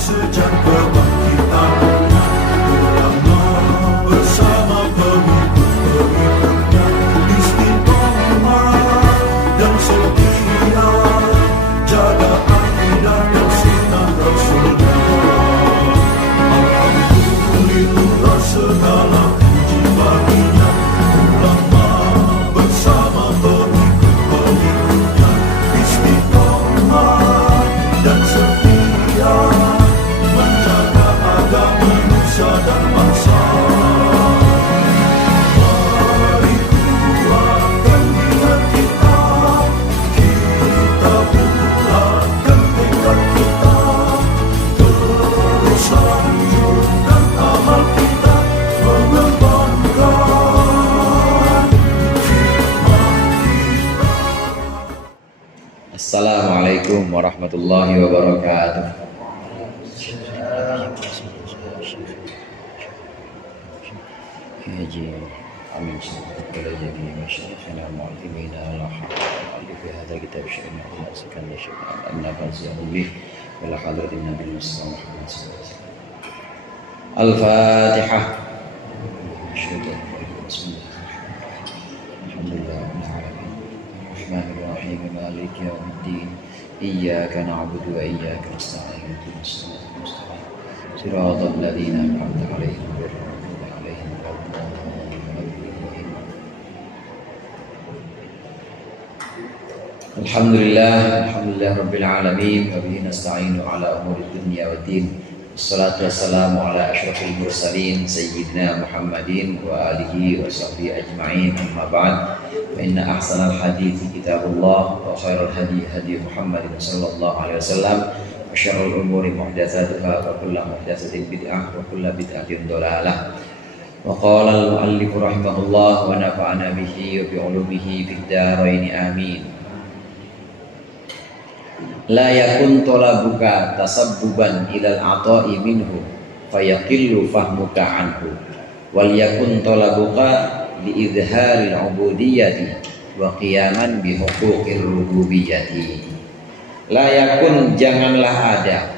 sejak kebangkitan ulama bersama pengikut-pengikutnya istiqomah dan setia jaga akidah dan sunnah Rasulullah. Alhamdulillah segala puji baginya ulama bersama pengikut-pengikutnya istiqomah dan setia menjaga agama nusa dan bangsa. Mari kuatkan niat kita, kita bulatkan tekad kita, terus lanjutkan amal kita, mengembangkan hikmah kita. Assalamualaikum warahmatullahi wabarakatuh. Amin. Shaykhina mu'allimina ala haqqa fi hadha kitab syai'na wa nasikan li syai'na an-nabaziyahu bih ila hadratin Nabi Muhammad sallallahu alaihi wasallam. Al-Fatihah. Bismillahirrahmanirrahim. Maliki yaumiddin. Iyyaka na'budu wa iyyaka nasta'in. Ihdinas siratal mustaqim. Siratal ladzina an'amta 'alaihim ghairil maghdubi 'alaihim waladdallin. Alhamdulillah rabbil alamin wa bihi nasta'inu ala umuri dunya waddin. Wassalatu wassalamu ala asyrafil mursalin sayyidina Muhammadin wa alihi wa sahbihi ajma'in. Amma ba'd. Fa inna ahsanal hadithi kitabullah wa khairal hadi hadi Muhammadin sallallahu alaihi wasallam wa syarrul umuri muhdatsatuha wa kullu muhdatsatin bid'ah wa kullu bid'atin dhalalah. Wa qala al-mu'allif rahimahullah wa nafa'ana bihi wa bi 'ulumihi fid dharain amin. La yakun talabuka tasabbuban ilal ata'i minhu fayaqillu fahmuka anhu wal yakun talabuka li idharil ubudiyyati wa qiyaman bi huquqir rububiyyati. La yakun, janganlah ada,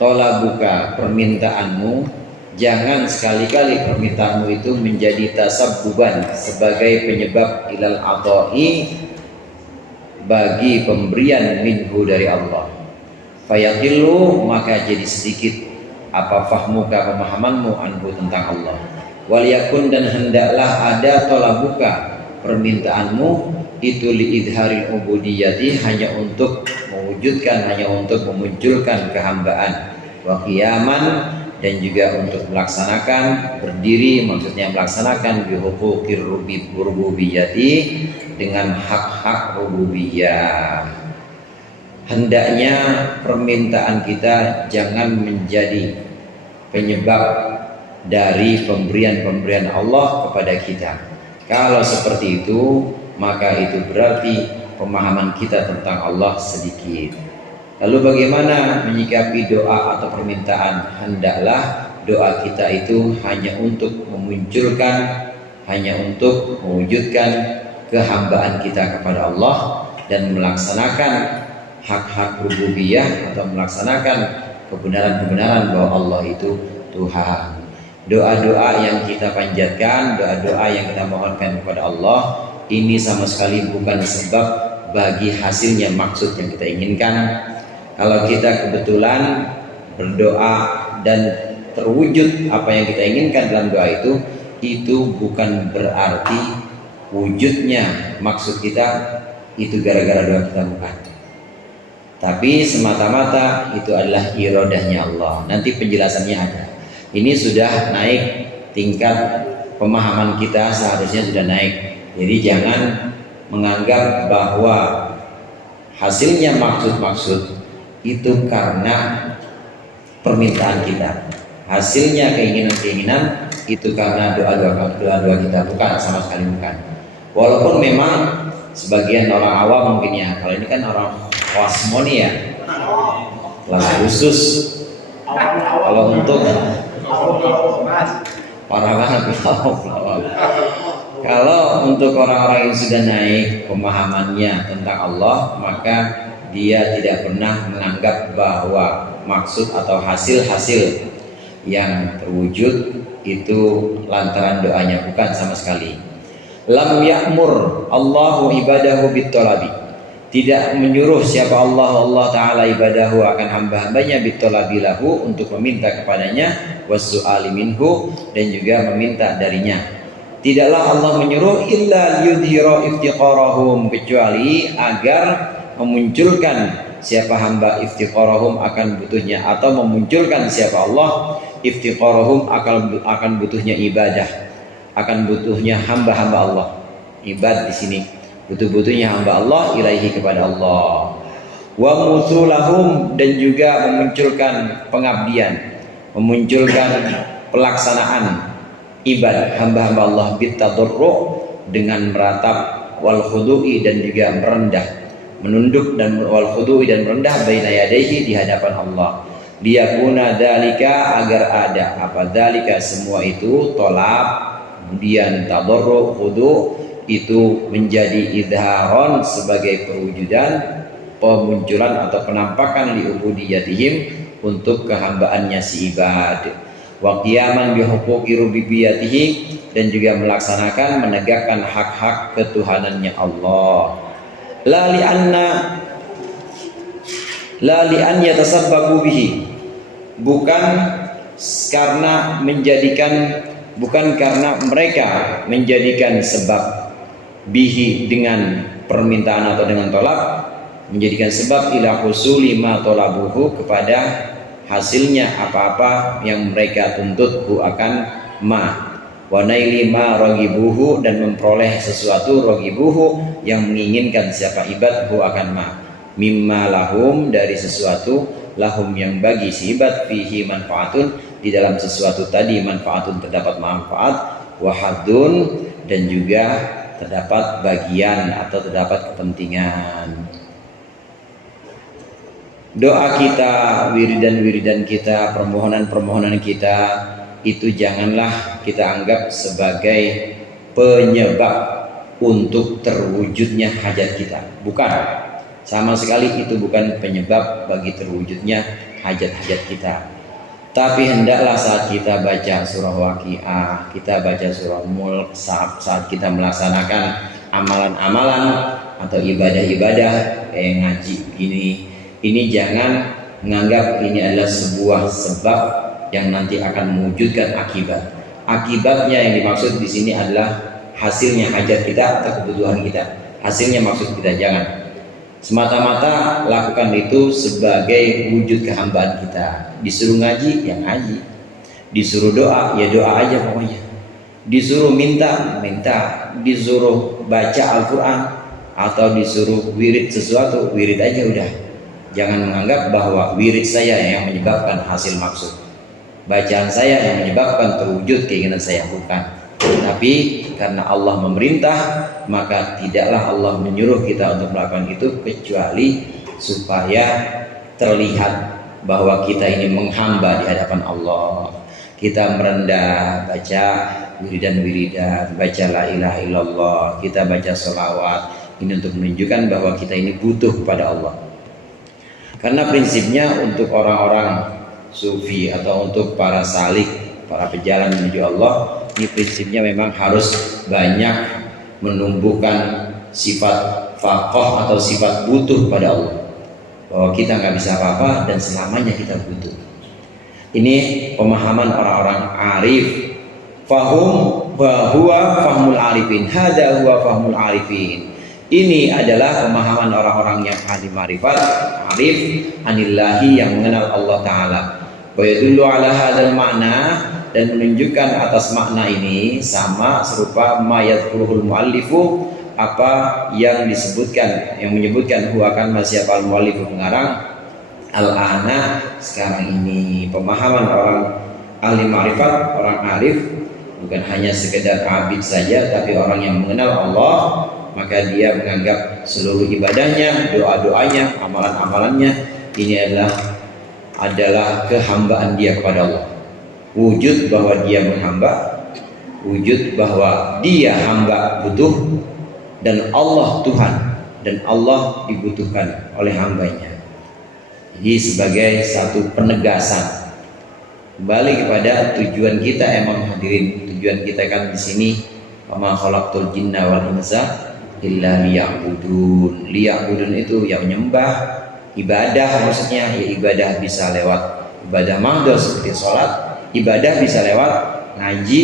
talabuka, permintaanmu, jangan sekali-kali permintaanmu itu menjadi tasabbuban, sebagai penyebab ilal ata'i, bagi pemberian minhu dari Allah. Fayaqillu, maka jadi sedikit apa fahmuka, pemahamanmu, anhu, tentang Allah. Wal yakun, dan hendaklah ada talabuka, permintaanmu itu li idharil ubudiyyati, hanya untuk mewujudkan, hanya untuk memunculkan kehambaan, wa qiyaman, dan juga untuk melaksanakan, berdiri, maksudnya melaksanakan bi huquqir rububiyyati, dengan hak-hak rububiyah. Hendaknya permintaan kita jangan menjadi penyebab dari pemberian-pemberian Allah kepada kita. Kalau seperti itu, maka itu berarti pemahaman kita tentang Allah sedikit. Lalu bagaimana menyikapi doa atau permintaan? Hendaklah doa kita itu hanya untuk memunculkan, hanya untuk mewujudkan kehambaan kita kepada Allah dan melaksanakan hak-hak rububiyah, atau melaksanakan kebenaran-kebenaran bahwa Allah itu Tuhan. Doa-doa yang kita panjatkan, doa-doa yang kita mohonkan kepada Allah, ini sama sekali bukan sebab bagi hasilnya maksud yang kita inginkan. Kalau kita kebetulan berdoa dan terwujud apa yang kita inginkan dalam doa itu bukan berarti wujudnya maksud kita itu gara-gara doa kita, bukan. Tapi semata-mata itu adalah iradahnya Allah. Nanti penjelasannya ada. Ini sudah naik tingkat pemahaman kita, seharusnya sudah naik. Jadi jangan menganggap bahwa hasilnya maksud-maksud itu karena permintaan kita, hasilnya keinginan-keinginan itu karena doa-doa kita, bukan, sama sekali bukan. Walaupun memang sebagian orang awam mungkin ya, kalau ini kan orang wasmoni ya, kelas khusus. Kalau untuk para banget, kalau untuk orang-orang yang sudah naik pemahamannya tentang Allah, maka dia tidak pernah menganggap bahwa maksud atau hasil-hasil yang terwujud itu lantaran doanya, bukan sama sekali. Lam ya'mur Allahu ibadahu bitolabi, tidak menyuruh siapa Allah Ta'ala ibadahu akan hamba-hambanya bitolabi lahu, untuk meminta kepadanya, wassu'ali minhu, dan juga meminta darinya. Tidaklah Allah menyuruh illa yudhira iftiqarahum, kecuali agar memunculkan siapa hamba iftiqarahum akan butuhnya, atau memunculkan siapa Allah iftiqarahum akan butuhnya ibadah, akan butuhnya hamba-hamba Allah. Ibad di sini butuh-butuhnya hamba Allah ilaihi, kepada Allah. Wa musulahum, dan juga memunculkan pengabdian, memunculkan pelaksanaan ibadah hamba-hamba Allah bitadarru, dengan meratap, wal khudu'i, dan juga merendah, menunduk, dan wal khudu'i, dan merendah baina yadayhi, di hadapan Allah. Liyakuna dalika, agar ada apa dalika, semua itu tolab, kemudian tadarru, khudu, itu menjadi idharon, sebagai perwujudan, pemunculan atau penampakan li ubudiyatihim, untuk kehambaannya si ibad. Wa qiyaman bi huquqi rububiyyatihi, dan juga melaksanakan, menegakkan hak-hak ketuhanannya Allah. La li an yatasabbabu bihi, bukan karena mereka menjadikan sebab, bihi dengan permintaan atau dengan tolak, menjadikan sebab ila husuli ma tolabuhu, kepada hasilnya apa-apa yang mereka tuntut, hu akan ma, wa naili ma ragibuhu, dan memperoleh sesuatu, ragibuhu yang menginginkan siapa ibad, hu akan ma, mimma lahum, dari sesuatu, lahum yang bagi si ibad, fihi manfaatun, di dalam sesuatu tadi manfaatun, terdapat manfaat, wahadun, dan juga terdapat bagian atau terdapat kepentingan. Doa kita, wiridan-wiridan kita, permohonan-permohonan kita, itu janganlah kita anggap sebagai penyebab untuk terwujudnya hajat kita. Bukan, sama sekali itu bukan penyebab bagi terwujudnya hajat-hajat kita. Tapi hendaklah saat kita baca surah Waqiah, kita baca surah Mulk, saat kita melaksanakan amalan-amalan atau ibadah-ibadah kayak ngaji ini jangan menganggap ini adalah sebuah sebab yang nanti akan mewujudkan akibat. Akibatnya yang dimaksud di sini adalah hasilnya hajat kita atau kebutuhan kita. Hasilnya maksud kita, jangan semata-mata lakukan itu sebagai wujud kehambaan kita. Disuruh ngaji, ya ngaji. Disuruh doa, ya doa aja pokoknya. Disuruh minta, disuruh baca Al-Quran, atau disuruh wirid sesuatu, wirid aja udah. Jangan menganggap bahwa wirid saya yang menyebabkan hasil maksud, bacaan saya yang menyebabkan terwujud keinginan saya, bukan. Tapi karena Allah memerintah, maka tidaklah Allah menyuruh kita untuk melakukan itu, kecuali supaya terlihat bahwa kita ini menghamba di hadapan Allah. Kita merendah, baca wiridan-wiridan, baca la ilaha illallah, kita baca sholawat. Ini untuk menunjukkan bahwa kita ini butuh kepada Allah. Karena prinsipnya untuk orang-orang sufi atau untuk para salik, para pejalan menuju Allah, ini prinsipnya memang harus banyak menumbuhkan sifat faqah atau sifat butuh pada Allah, bahwa kita nggak bisa apa-apa dan selamanya kita butuh. Ini pemahaman orang-orang arif. Fahum wa huwa fahmul arifin, hadza huwa fahmul arifin. Ini adalah pemahaman orang-orang yang ahli ma'rifat, arif anillahi, yang mengenal Allah Ta'ala. Wa yadullu ala hadzal ma'na, dan menunjukkan atas makna ini sama serupa ma yadhkuruhul muallifu, apa yang disebutkan, yang menyebutkan huwa kan siapa al-muallifu, pengarang, al-ana, sekarang ini. Pemahaman orang ahli ma'rifat, orang arif, bukan hanya sekedar abid saja, tapi orang yang mengenal Allah, maka dia menganggap seluruh ibadahnya, doa-doanya, amalan-amalannya ini adalah kehambaan dia kepada Allah. Wujud bahwa dia menghamba, wujud bahwa dia hamba butuh, dan Allah Tuhan, dan Allah dibutuhkan oleh hambanya. Jadi sebagai satu penegasan kembali kepada tujuan kita. Emang hadirin, tujuan kita kan di sini, wa ma khalaqtul jinna wal insa illa liya'budun. Liya'budun itu yang menyembah, ibadah maksudnya. Ya ibadah bisa lewat ibadah mahdoh seperti sholat, ibadah bisa lewat ngaji,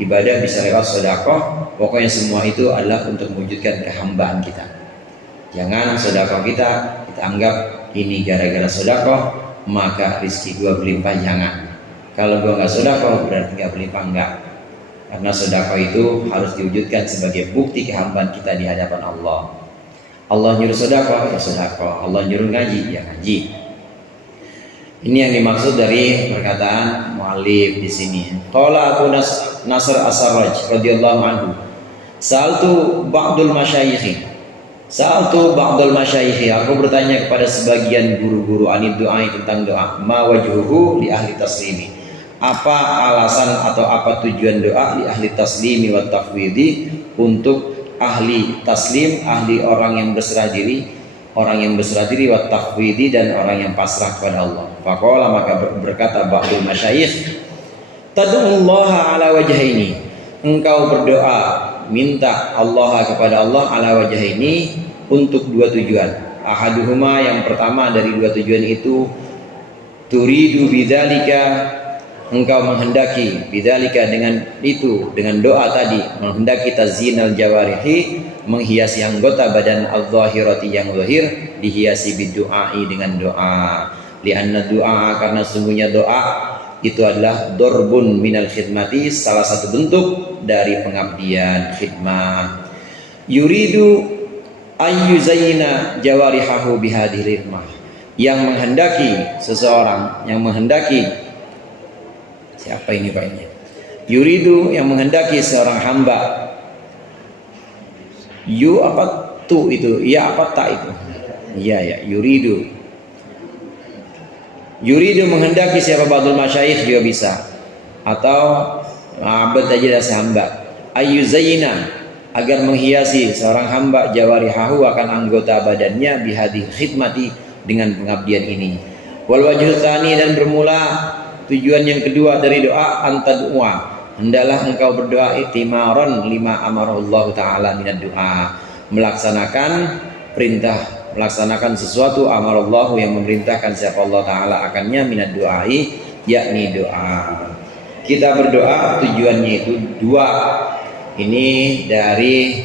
ibadah bisa lewat sedekah. Pokoknya semua itu adalah untuk mewujudkan kehambaan kita. Jangan sedekah kita anggap ini gara-gara sedekah maka rezeki gua berlimpah. Jangan. Kalau gua nggak sedekah berarti nggak berlimpah, enggak. Karena sedekah itu harus diwujudkan sebagai bukti kehambaan kita di hadapan Allah. Allah nyuruh sedekah, ya sedekah. Allah nyuruh ngaji, ya ngaji. Ini yang dimaksud dari perkataan mu'allif di sini. Qala Abu Nasr As-Sarraj radhiyallahu anhu, Sa'altu ba'dul masyayikh. Aku bertanya kepada sebagian guru-guru anid doa tentang doa. Ma wajhuhu li ahli taslimi. Apa alasan atau apa tujuan doa li ahli taslimi wa tafwidi, untuk ahli taslim, ahli orang yang berserah diri, wa tafwidi, dan orang yang pasrah kepada Allah. Faqala, maka berkata ba'dul masyayikh, tad'ullaha ala wajhaini. Engkau berdoa minta Allah kepada Allah ala wajah ini untuk dua tujuan. Ahaduhuma, yang pertama dari dua tujuan itu, turidu bidzalika, engkau menghendaki bidzalika, dengan itu, dengan doa tadi, menghendaki tazinal jawarihi, menghiasi anggota badan al-zahirati, yang zahir, dihiasi bidu'ai, dengan doa. Lianna doa, karena sungguhnya doa itu adalah dorbun minal khidmati, salah satu bentuk dari pengabdian, khidmah. Yuridu ayyuzayyina jawarihahu bihadhil ilmah, yang menghendaki seseorang, yang menghendaki, siapa ini Pak ini? Yuridu, yang menghendaki seorang hamba. Yu apa tu itu? Ya apa tak itu? Ya ya, yuridu. Yuridu, menghendaki siapa, ba'dul masyayikh juga bisa, atau abad aja dari hamba. Ayyuzayyina, agar menghiasi seorang hamba, jawarihahu, akan anggota badannya, bihadhi khidmati, dengan pengabdian ini. Wal wajhu tsani, dan bermula tujuan yang kedua dari doa, antadua, hendaklah engkau berdoa itimaron lima amarallahu ta'ala minad doa, melaksanakan perintah, melaksanakan sesuatu, amarallahu, yang memerintahkan siapa Allah Ta'ala akannya, minad doai, yakni doa. Kita berdoa tujuannya itu dua. Ini dari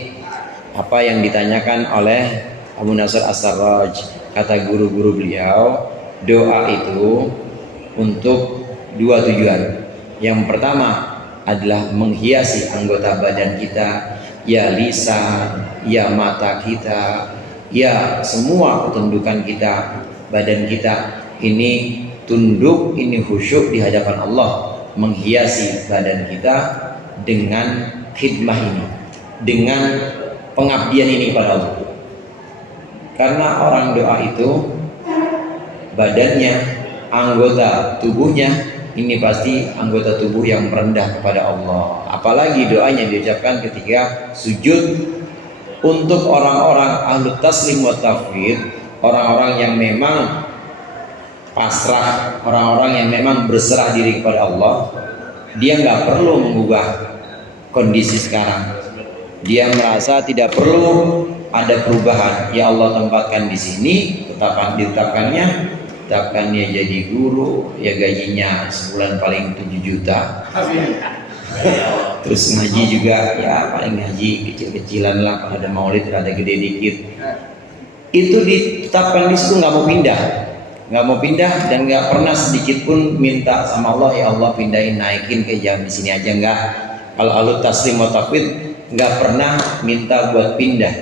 apa yang ditanyakan oleh Abu Nasr As-Sarraj. Kata guru-guru beliau, doa itu untuk dua tujuan. Yang pertama adalah menghiasi anggota badan kita, ya lisan, ya mata kita, ya semua ketundukan kita, badan kita ini tunduk, ini khusyuk di hadapan Allah, menghiasi badan kita dengan khidmah ini, dengan pengabdian ini pada Allah. Karena orang doa itu badannya, anggota tubuhnya ini pasti anggota tubuh yang merendah kepada Allah. Apalagi doanya diucapkan ketika sujud. Untuk orang-orang ahlu taslim wa tafwid, orang-orang yang memang pasrah, orang-orang yang memang berserah diri kepada Allah, dia nggak perlu mengubah kondisi sekarang. Dia merasa tidak perlu ada perubahan. Ya Allah tempatkan di sini, ditetapkannya jadi guru, ya gajinya sebulan paling 7 juta. Terus ngaji juga, ya paling ngaji kecil-kecilan lah, kalau ada maulid ada gede dikit. Itu ditetapkan di situ, nggak mau pindah, dan nggak pernah sedikit pun minta sama Allah, ya Allah pindahin, naikin ke jam di sini aja, nggak. Kalau alut taslim wa tafwid nggak pernah minta buat pindah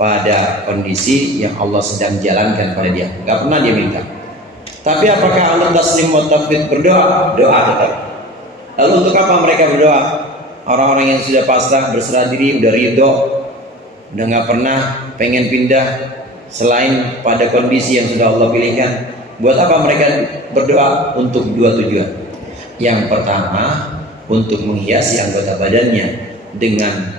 pada kondisi yang Allah sedang jalankan pada dia, nggak pernah dia minta. Tapi apakah alut taslim wa tafwid berdoa? Doa tetap. Lalu untuk apa mereka berdoa? Orang-orang yang sudah pasrah, berserah diri, udah ridho, udah nggak pernah pengen pindah selain pada kondisi yang sudah Allah pilihkan. Buat apa mereka berdoa? Untuk dua tujuan. Yang pertama, untuk menghiasi anggota badannya dengan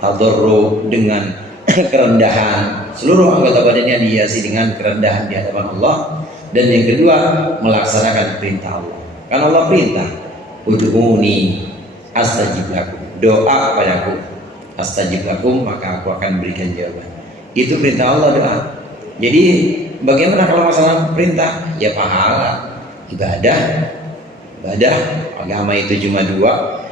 tadarru, dengan kerendahan. Seluruh anggota badannya dihiasi dengan kerendahan di hadapan Allah. Dan yang kedua, melaksanakan perintah Allah. Kan Allah perintah, ud'uni astajib lakum, doa kepadaku, astajib lakum, maka aku akan berikan jawaban. Itu perintah Allah, doa. Jadi bagaimana kalau masalah perintah? Ya pahala, ibadah. Agama itu cuma dua,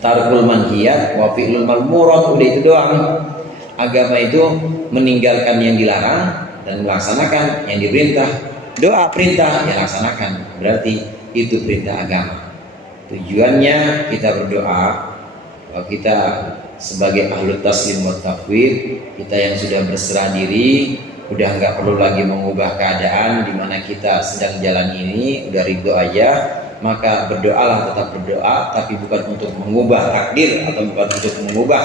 tarkul manhiyat wa fi'lul ma'murat, udah itu doang. Agama itu meninggalkan yang dilarang dan melaksanakan yang diperintah. Doa perintah, ya laksanakan. Berarti itu perintah agama. Tujuannya kita berdoa, kalau kita sebagai ahlu taslim wa tafwid, kita yang sudah berserah diri, udah nggak perlu lagi mengubah keadaan di mana kita sedang jalan ini, udah ridho aja, maka berdoalah, tetap berdoa, tapi bukan untuk mengubah takdir atau bukan untuk mengubah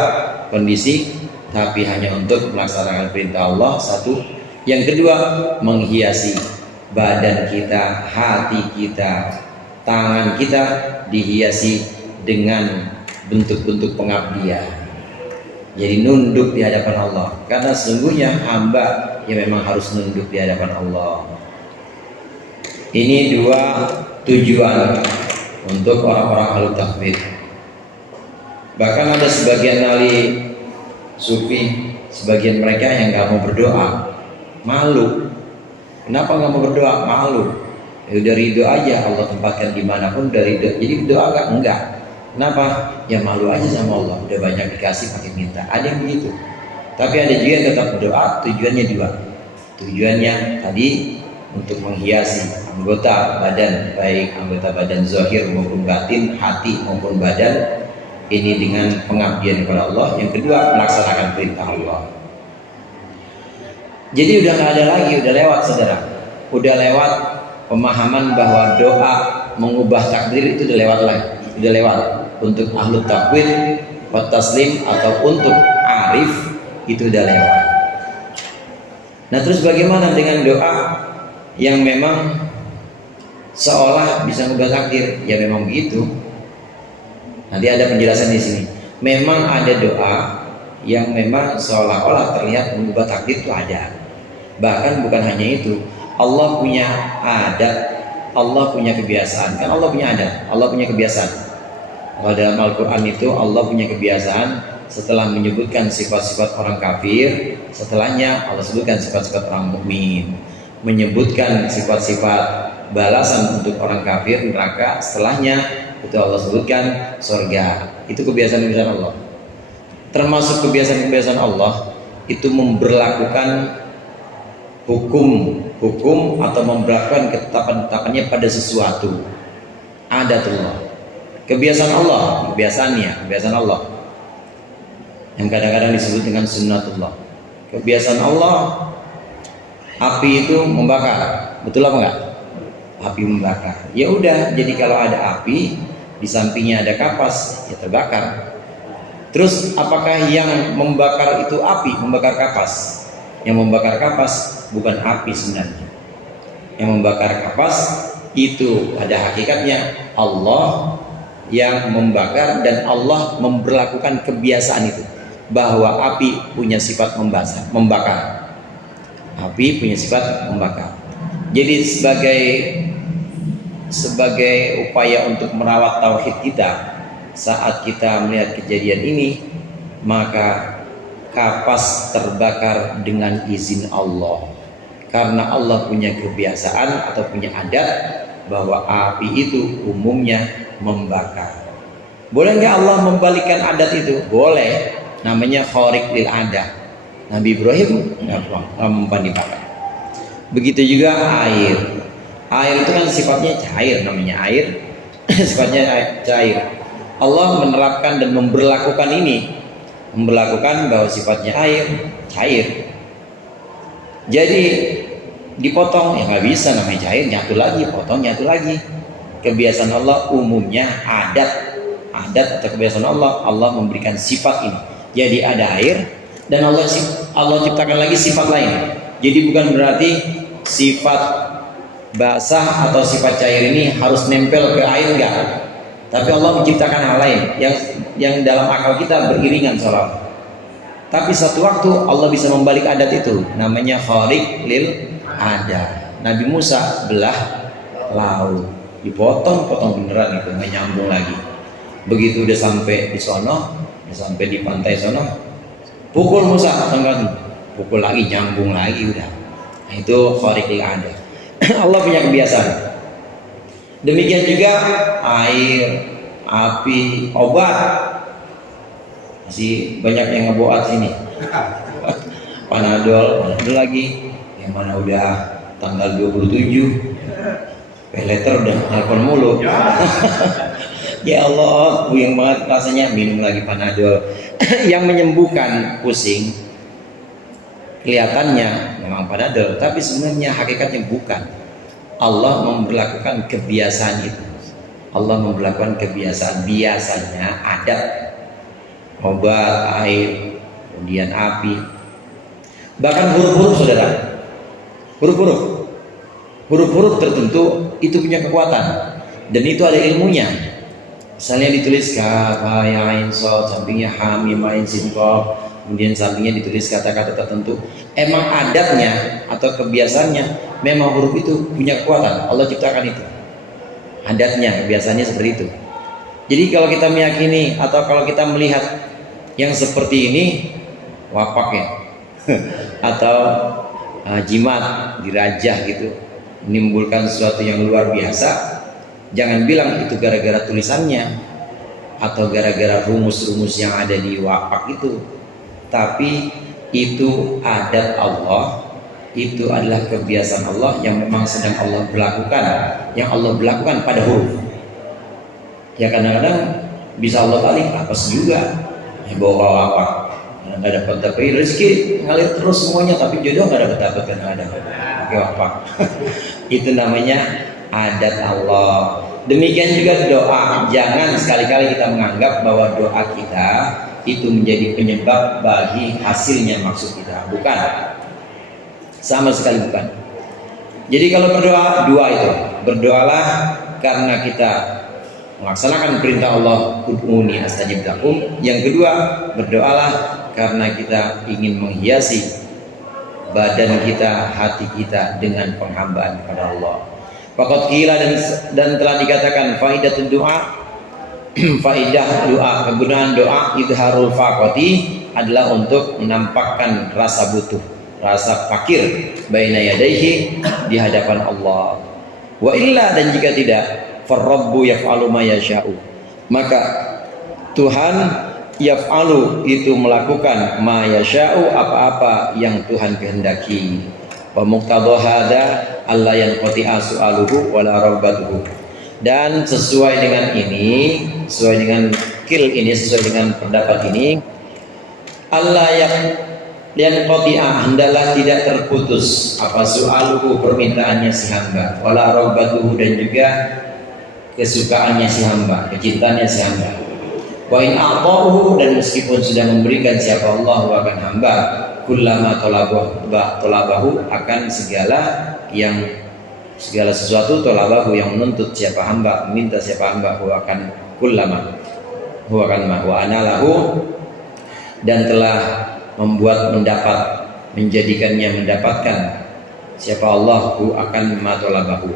kondisi, tapi hanya untuk melaksanakan perintah Allah. Satu. Yang kedua, menghiasi badan kita, hati kita, tangan kita dihiasi dengan bentuk-bentuk pengabdian. Jadi nunduk di hadapan Allah, karena sesungguhnya hamba yang memang harus nunduk di hadapan Allah. Ini dua tujuan untuk orang-orang ahlu tauhid. Bahkan ada sebagian ahli sufi, sebagian mereka yang nggak mau berdoa, malu. Kenapa nggak mau berdoa? Malu. Ya udah ridho aja, Allah tempatkan dimanapun udah ridho. Jadi doa enggak. Kenapa? Ya malu aja sama Allah, udah banyak dikasih pakai minta. Ada yang begitu. Tapi ada juga yang tetap berdoa, tujuannya dua. Tujuannya tadi untuk menghiasi anggota badan, baik anggota badan zahir maupun batin, hati maupun badan, ini dengan pengabdian kepada Allah. Yang kedua, melaksanakan perintah Allah. Jadi udah nggak ada lagi, udah lewat saudara. Udah lewat pemahaman bahwa doa mengubah takdir, itu udah lewat lagi. Udah lewat. Untuk ahlu taqwid, taslim atau untuk arif, itu udah lewat. Nah terus bagaimana dengan doa yang memang seolah bisa mengubah takdir? Ya memang begitu. Nanti ada penjelasan di sini. Memang ada doa yang memang seolah-olah terlihat mengubah takdir, itu ada. Bahkan bukan hanya itu, Allah punya adat, Allah punya kebiasaan. Kan Allah punya adat, Allah punya kebiasaan. Kalau dalam Al-Quran itu Allah punya kebiasaan, setelah menyebutkan sifat-sifat orang kafir, setelahnya Allah sebutkan sifat-sifat orang mukmin, menyebutkan sifat-sifat balasan untuk orang kafir neraka, setelahnya itu Allah sebutkan surga. Itu kebiasaan-kebiasaan Allah. Termasuk kebiasaan-kebiasaan Allah itu memberlakukan hukum atau memberlakukan ketetapan-ketetapannya pada sesuatu. Adatullah, kebiasaan Allah, kebiasaan Allah yang kadang-kadang disebut dengan sunnatullah. Kebiasaan Allah, api itu membakar, betul apa enggak? Api membakar. Ya udah, jadi kalau ada api di sampingnya ada kapas, ya terbakar. Terus apakah yang membakar itu api, membakar kapas? Yang membakar kapas bukan api sebenarnya. Yang membakar kapas itu pada hakikatnya Allah yang membakar, dan Allah memberlakukan kebiasaan itu, bahwa api punya sifat membakar. Api punya sifat membakar. Jadi sebagai upaya untuk merawat tauhid kita, saat kita melihat kejadian ini, maka kapas terbakar dengan izin Allah, karena Allah punya kebiasaan atau punya adat bahwa api itu umumnya membakar. Boleh nggak Allah membalikkan adat itu? Boleh. Namanya khariq lil adat. Nabi Ibrahim nggak mempan dibakar. Begitu juga air. Air itu kan sifatnya cair, namanya air. Sifatnya cair. Allah menerapkan dan memberlakukan ini, memberlakukan bahwa sifatnya air, cair. Jadi dipotong, ya nggak bisa, namanya cair, nyatu lagi, potong, nyatu lagi. Kebiasaan Allah umumnya adat atau kebiasaan Allah memberikan sifat ini. Jadi ada air, dan Allah ciptakan lagi sifat lain. Jadi bukan berarti sifat basah atau sifat cair ini harus nempel ke air, enggak. Tapi Allah menciptakan hal lain yang dalam akal kita beriringan seolah. Tapi satu waktu Allah bisa membalik adat itu, namanya khariq lil ada. Nabi Musa belah laut, dipotong-potong beneran itu, nggak nyambung lagi. Begitu udah sampai di sono, udah sampai di pantai sono, pukul Musa, pukul lagi, nyambung lagi udah. Nah, itu khariqil ada. Allah punya kebiasaan. Demikian juga air, api, obat. Masih banyak yang ngeboat sini. Panadol lagi. Yang mana udah tanggal 27. Peleter udah telepon mulu. Ya Allah, puyeng banget rasanya, minum lagi Panadol. Yang menyembuhkan pusing kelihatannya memang Panadol, tapi sebenarnya hakikatnya bukan. Allah memberlakukan kebiasaan itu. Allah memberlakukan kebiasaan, biasanya adat, obat, air, kemudian api, bahkan huruf-huruf, saudara. Huruf-huruf tertentu itu punya kekuatan, dan itu ada ilmunya. Misalnya ditulis kaf, ya, ain, shad, sampingnya ha, mim, ain, sin, qaf, kemudian sampingnya ditulis kata-kata tertentu. Emang adatnya atau kebiasaannya, memang huruf itu punya kekuatan. Allah ciptakan itu. Adatnya, kebiasaannya seperti itu. Jadi kalau kita meyakini atau kalau kita melihat yang seperti ini, wapak ya, atau jimat, dirajah gitu, menimbulkan sesuatu yang luar biasa, jangan bilang itu gara-gara tulisannya atau gara-gara rumus-rumus yang ada di wapak itu. Tapi itu adat Allah, itu adalah kebiasaan Allah yang memang sedang Allah berlakukan, yang Allah berlakukan pada huruf. Ya kadang-kadang bisa Allah balik apes juga, ya bawa apa, nggak dapat rezeki ngalir terus semuanya, tapi jodoh nggak dapat kadang-kadang pakai wapak. Itu namanya adat Allah. Demikian juga doa, jangan sekali-kali kita menganggap bahwa doa kita itu menjadi penyebab bagi hasilnya maksud kita, bukan, sama sekali bukan. Jadi kalau berdoa, dua itu, berdoalah karena kita melaksanakan perintah Allah, ud'uni astajib lakum. Yang kedua, berdoalah karena kita ingin menghiasi badan kita, hati kita dengan penghambaan kepada Allah. Faqad qila, dan telah dikatakan faidatul doa, faidah doa, kegunaan doa idharul faqati adalah untuk menampakkan rasa butuh, rasa fakir baina yadaihi, di hadapan Allah. Wa illa, dan jika tidak, farrabbu yaf'alu ma yasha'u, maka Tuhan yaf'alu itu melakukan ma yasha'u, apa-apa yang Tuhan kehendaki. Wa muqtadha hadza alla yanqati'a su'aluhu wala rabbatuhu, dan sesuai dengan ini, sesuai dengan ini, sesuai dengan pendapat ini, Allah yang qati'ah, hendaklah tidak terputus apa su'aluhu, permintaannya si hamba, wala rabbatuhu, dan juga kesukaannya si hamba, kecintaannya si hamba. Wa in a'tahu, dan meskipun sudah memberikan siapa Allah akan hamba, kullama tolabahu, akan segala sesuatu, tolabahu yang menuntut siapa hamba, meminta siapa hamba, huwa akan kullama, huwa akan ma wa anallahu, dan telah membuat, mendapat, menjadikannya mendapatkan siapa Allah, hu akan ma tolabahu,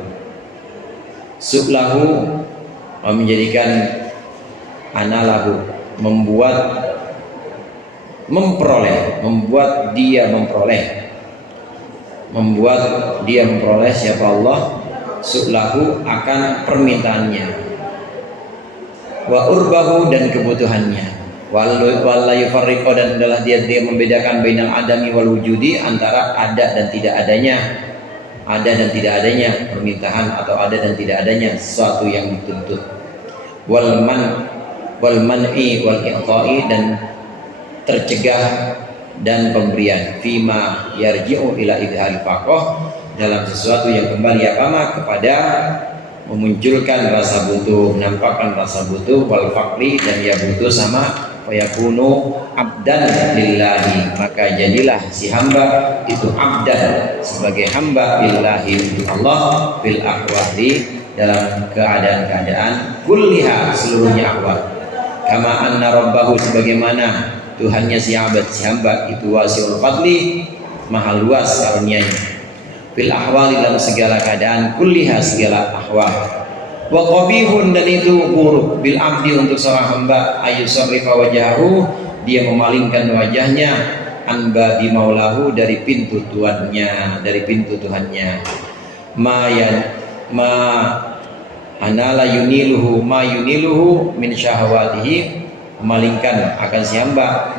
sublahu, menjadikan, anallahu, membuat, memperoleh, membuat dia memperoleh, siapa Allah, sublahu, akan permintaannya, wa urbahu, dan kebutuhannya, wala yufarriqu, dan adalah dia membedakan bainal adami wal wujudi, antara ada dan tidak adanya, permintaan atau ada dan tidak adanya sesuatu yang dituntut, wal man'i wal i'ta'i, dan tercegah dan pemberian, fima yarji'u ila idhal faqah, dalam sesuatu yang kembali kepada memunculkan rasa butuh, menampakkan rasa butuh, wal faqri, dan ia butuh sama, fayakunu abdan lillahi, maka jadilah si hamba itu abdan, sebagai hamba lillahi, untuk Allah, fil ahwali, dalam keadaan-keadaan kulliha, seluruhnya ahwal, kama anna rabbahu, sebagaimana Tuhannya si hamba itu wasi'ul fadli, maha luas karunia-Nya, fil ahwali dalam segala keadaan, kulliha segala ahwal. Wa qabihun dan itu buruk bil abdi untuk seorang hamba ayusarrifa wajahu dia memalingkan wajahnya an babi maulahu dari pintu tuannya, dari pintu Tuhannya. Ma anala yuniluhu ma yuniluhu min syahwatihi, memalingkan akan si hamba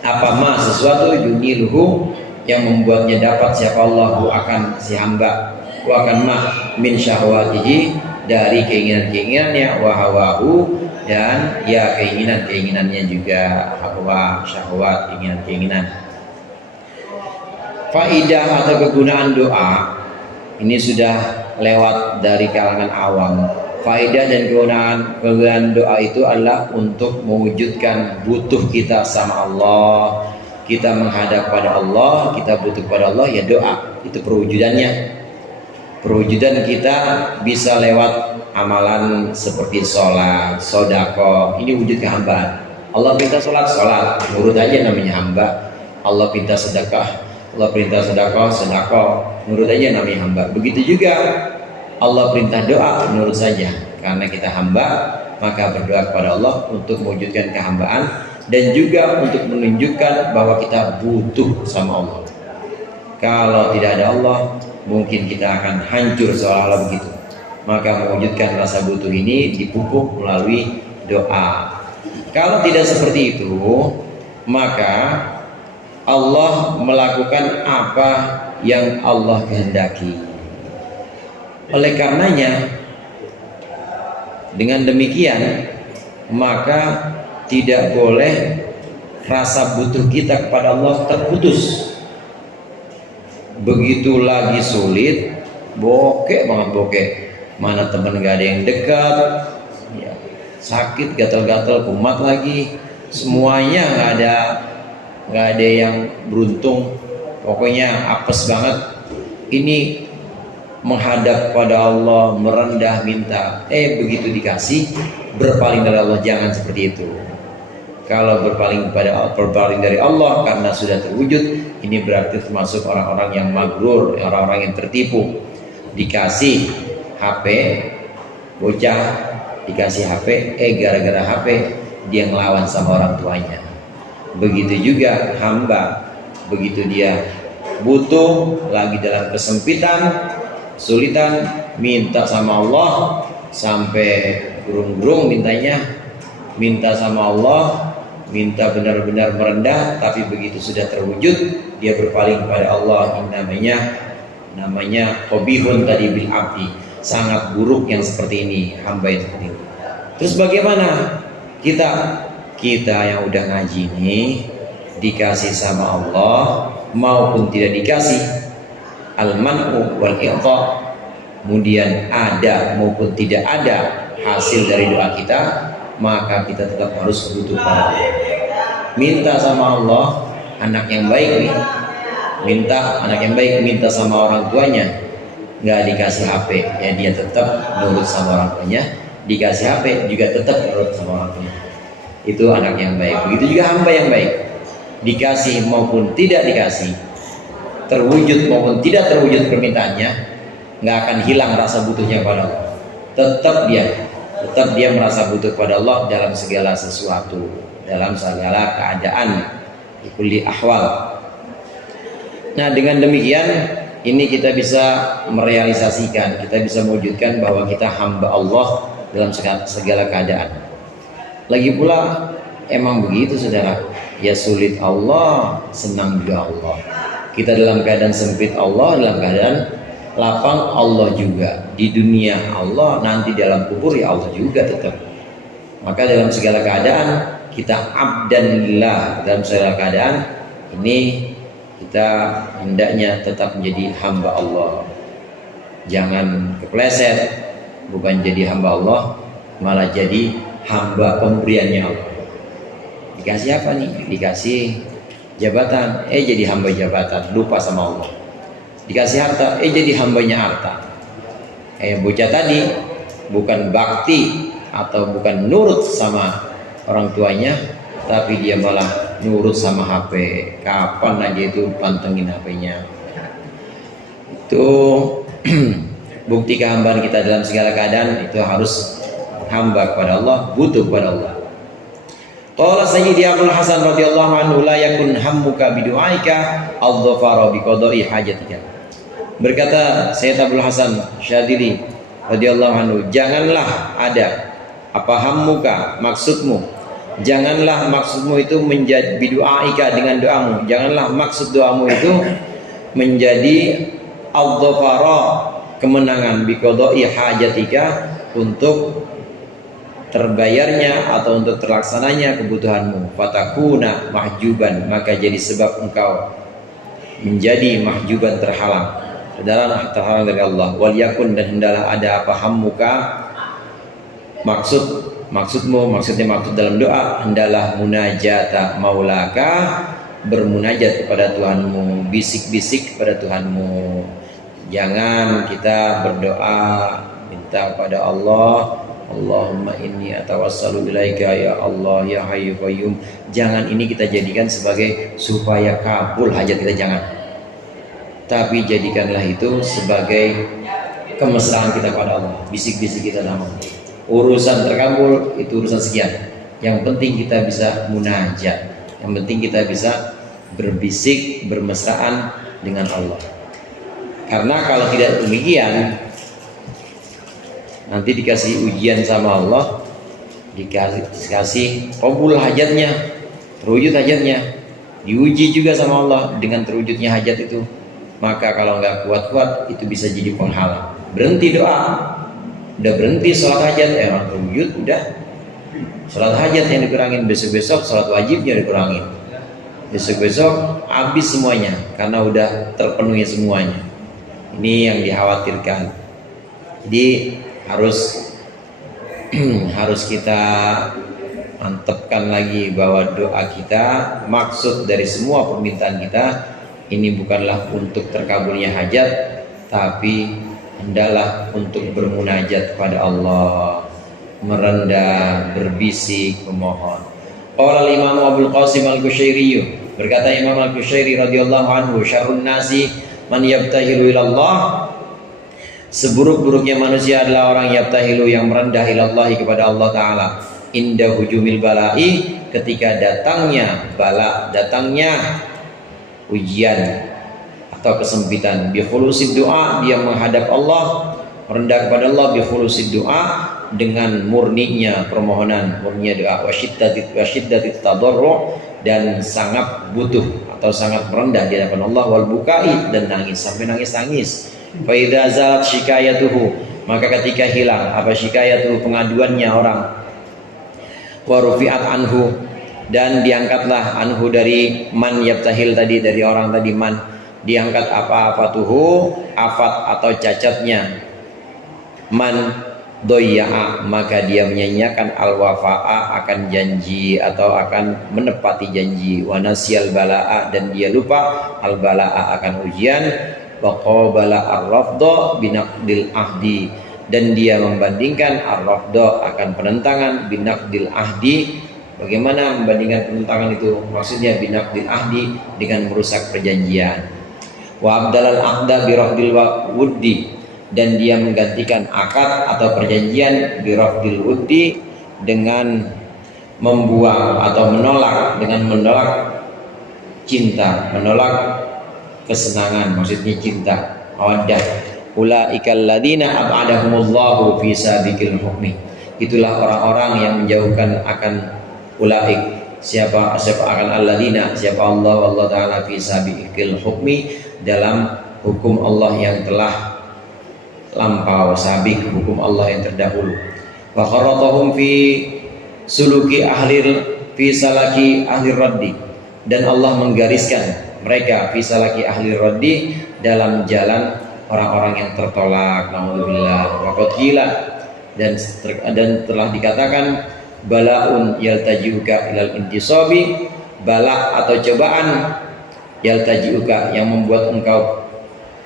apa ma sesuatu yuniluhu yang membuatnya dapat siapa Allah akan si hamba wa akan ma min syahwatihi dari keinginan-keinginannya wa hawahu dan ya keinginan-keinginannya juga, hawa syahwat keinginan-keinginan. Faidah atau kegunaan doa ini sudah lewat dari kalangan awam. Faidah dan kegunaan doa itu adalah untuk mewujudkan butuh kita sama Allah, kita menghadap pada Allah, kita butuh pada Allah, ya doa itu perwujudannya. Perwujudan kita bisa lewat amalan seperti sholat, sodako, ini wujud kehambaan. Allah perintah sholat, sholat, nurut aja namanya hamba. Allah perintah sedekah, Allah perintah sedekah, sedekah, nurut aja namanya hamba. Begitu juga Allah perintah doa, nurut saja. Karena kita hamba, maka berdoa kepada Allah untuk mewujudkan kehambaan dan juga untuk menunjukkan bahwa kita butuh sama Allah. Kalau tidak ada Allah, mungkin kita akan hancur seolah-olah begitu. Maka mewujudkan rasa butuh ini dipupuk melalui doa. Kalau tidak seperti itu, maka Allah melakukan apa yang Allah kehendaki. Oleh karenanya, dengan demikian maka tidak boleh rasa butuh kita kepada Allah terputus. Begitu lagi sulit, bokek banget bokek, mana teman gak ada yang dekat, ya, sakit gatal-gatal kumat lagi, semuanya nggak ada yang beruntung, pokoknya apes banget. Ini menghadap pada Allah, merendah minta, begitu dikasih berpaling dari Allah. Jangan seperti itu. Kalau berpaling dari Allah karena sudah terwujud, ini berarti termasuk orang-orang yang magrur, orang-orang yang tertipu. Dikasih HP, bocah dikasih HP, gara-gara HP dia ngelawan sama orang tuanya. Begitu juga hamba, begitu dia butuh, lagi dalam kesempitan, kesulitan, minta sama Allah sampai gurung-gurung mintanya, minta sama Allah, minta benar-benar merendah, tapi begitu sudah terwujud dia berpaling kepada Allah. Ini namanya qobihun tadi bil abdi, sangat buruk yang seperti ini, hamba yang seperti ini. Terus bagaimana kita yang udah ngaji ini dikasih sama Allah maupun tidak dikasih, al-man'u wal i'ta, kemudian ada maupun tidak ada hasil dari doa kita, maka kita tetap harus butuh pada Allah. Minta sama Allah anak yang baik nih, minta anak yang baik, minta sama orang tuanya, nggak dikasih HP, ya dia tetap nurut sama orang tuanya. Dikasih HP juga tetap nurut sama orang tuanya. Itu anak yang baik. Begitu juga hamba yang baik, dikasih maupun tidak dikasih, terwujud maupun tidak terwujud permintaannya, nggak akan hilang rasa butuhnya pada Allah. Tetap dia merasa butuh pada Allah dalam segala sesuatu, dalam segala keadaan, di kulli ahwal. Nah, dengan demikian ini kita bisa merealisasikan, kita bisa mewujudkan bahwa kita hamba Allah dalam segala keadaan. Lagi pula emang begitu saudara, ya sulit Allah, senang juga Allah. Kita dalam keadaan sempit Allah, dalam keadaan lapang Allah juga. Di dunia Allah, nanti dalam kubur ya Allah juga tetap. Maka dalam segala keadaan kita abdan lillah, dalam segala keadaan ini kita hendaknya tetap menjadi hamba Allah. Jangan kepleset, bukan jadi hamba Allah, malah jadi hamba pemberiannya Allah. Dikasih apa nih? Dikasih jabatan, jadi hamba jabatan, lupa sama Allah. Dikasih harta, jadi hambanya harta. Bocah tadi bukan bakti atau bukan nurut sama orang tuanya, tapi dia malah nurut sama HP. Kapan aja itu pantengin HP-nya. Itu bukti kehambaan kita dalam segala keadaan, itu harus hamba kepada Allah, butuh kepada Allah. Qala Sayyidi Abdul Hasan radhiyallahu anhu, la yakun hammuka bidu'aika al-dhafara biqada'i hajatika. Berkata Sayyid Abdul Hasan Syadzili radhiyallahu anhu, janganlah ada apa hammuka, maksudmu, janganlah maksudmu itu menjadi bidu'aika, dengan doamu, janganlah maksud doamu itu menjadi al-dhafara, kemenangan, biqada'i hajatika, untuk terbayarnya atau untuk terlaksananya kebutuhanmu. Fatakuna mahjuban, maka jadi sebab engkau menjadi mahjuban, terhalang dari Allah. Wal yakun, dan hendalah ada apa hammuka, maksudmu, maksudnya maksud dalam doa, hendalah munajata maulaka, bermunajat kepada Tuhanmu, bisik-bisik kepada Tuhanmu. Jangan kita berdoa minta kepada Allah, Allahumma inni atawassalu ilaika ya Allah ya hayyu qayyum. Jangan ini kita jadikan sebagai supaya kabul hajat kita, jangan. Tapi jadikanlah itu sebagai kemesraan kita pada Allah, bisik-bisik kita nama. Urusan terkabul itu urusan sekian. Yang penting kita bisa munajat. Yang penting kita bisa berbisik, bermesraan dengan Allah. Karena kalau tidak demikian, nanti dikasih ujian sama Allah, dikasih kabul hajatnya, terwujud hajatnya, diuji juga sama Allah dengan terwujudnya hajat itu. Maka kalau nggak kuat-kuat, itu bisa jadi penghalang. Berhenti doa, udah berhenti sholat hajat, orang terwujud, udah sholat hajat yang dikurangin, besok-besok sholat wajibnya dikurangin, besok-besok habis semuanya karena udah terpenuhi semuanya. Ini yang dikhawatirkan. Jadi harus kita mantapkan lagi bahwa doa kita, maksud dari semua permintaan kita ini bukanlah untuk terkabulnya hajat, tapi hendaklah untuk bermunajat kepada Allah, merendah, berbisik, memohon. Qala Imam Abdul Qasim Al-Qushairi, berkata Imam Al-Qushairi radhiyallahu anhu, syarrun nasi man yabtahilu ilallah, seburuk-buruknya manusia adalah orang yabtahilu, yang merendah ilallahi, kepada Allah Ta'ala, inda hujumil balai, ketika datangnya bala, datangnya ujian atau kesempitan. Bi khulusid doa, dia menghadap Allah, merendah kepada Allah, bi khulusid doa, dengan murninya permohonan, murninya doa, wasyiddatit tadarru, dan sangat butuh atau sangat merendah di hadapan Allah, wal bukai, dan nangis sampai nangis-nangis. Fa idza zalat syikayatuhu, maka ketika hilang apa syikayatuhu, pengaduannya orang, wa rufi'at anhu, dan diangkatlah anhu dari man yabtahil tadi, dari orang tadi man, diangkat apa afatuhu, afat atau cacatnya man, doya'a, maka dia menyanyiakan al-wafa'a, akan janji atau akan menepati janji, wa nasyal bala'a, dan dia lupa al-bala'a, akan ujian, wa qabala ar-rafda binaqdil ahdi, dan dia membandingkan ar-rafda, akan penentangan, binaqdil ahdi. Bagaimana membandingkan penentangan itu? Maksudnya binaqdil ahdi, dengan merusak perjanjian. Wa abdalal aqda birafdil wuddi, dan dia menggantikan akad atau perjanjian birafdil wuddi, dengan membuang atau menolak, dengan menolak cinta, menolak kesenangan, maksudnya cinta, mawaddah. Ulaikal ladzina ab'adahumullahu fi sabiqil hukmi, itulah orang-orang yang menjauhkan akan ulaik, siapa akan alladzina, siapa Allah Ta'ala fi sabiqil hukmi, dalam hukum Allah yang telah lampau, sabik, hukum Allah yang terdahulu. Wa kharatahum fi suluki fi salaki ahli raddi, dan Allah menggariskan mereka fi salaki ahli raddi, dalam jalan orang-orang yang tertolak, naudzubillah. Wa qad qila, dan telah dikatakan balaun yaltajiuka ilal intisabi, bala atau cobaan, yaltajiuka, yang membuat engkau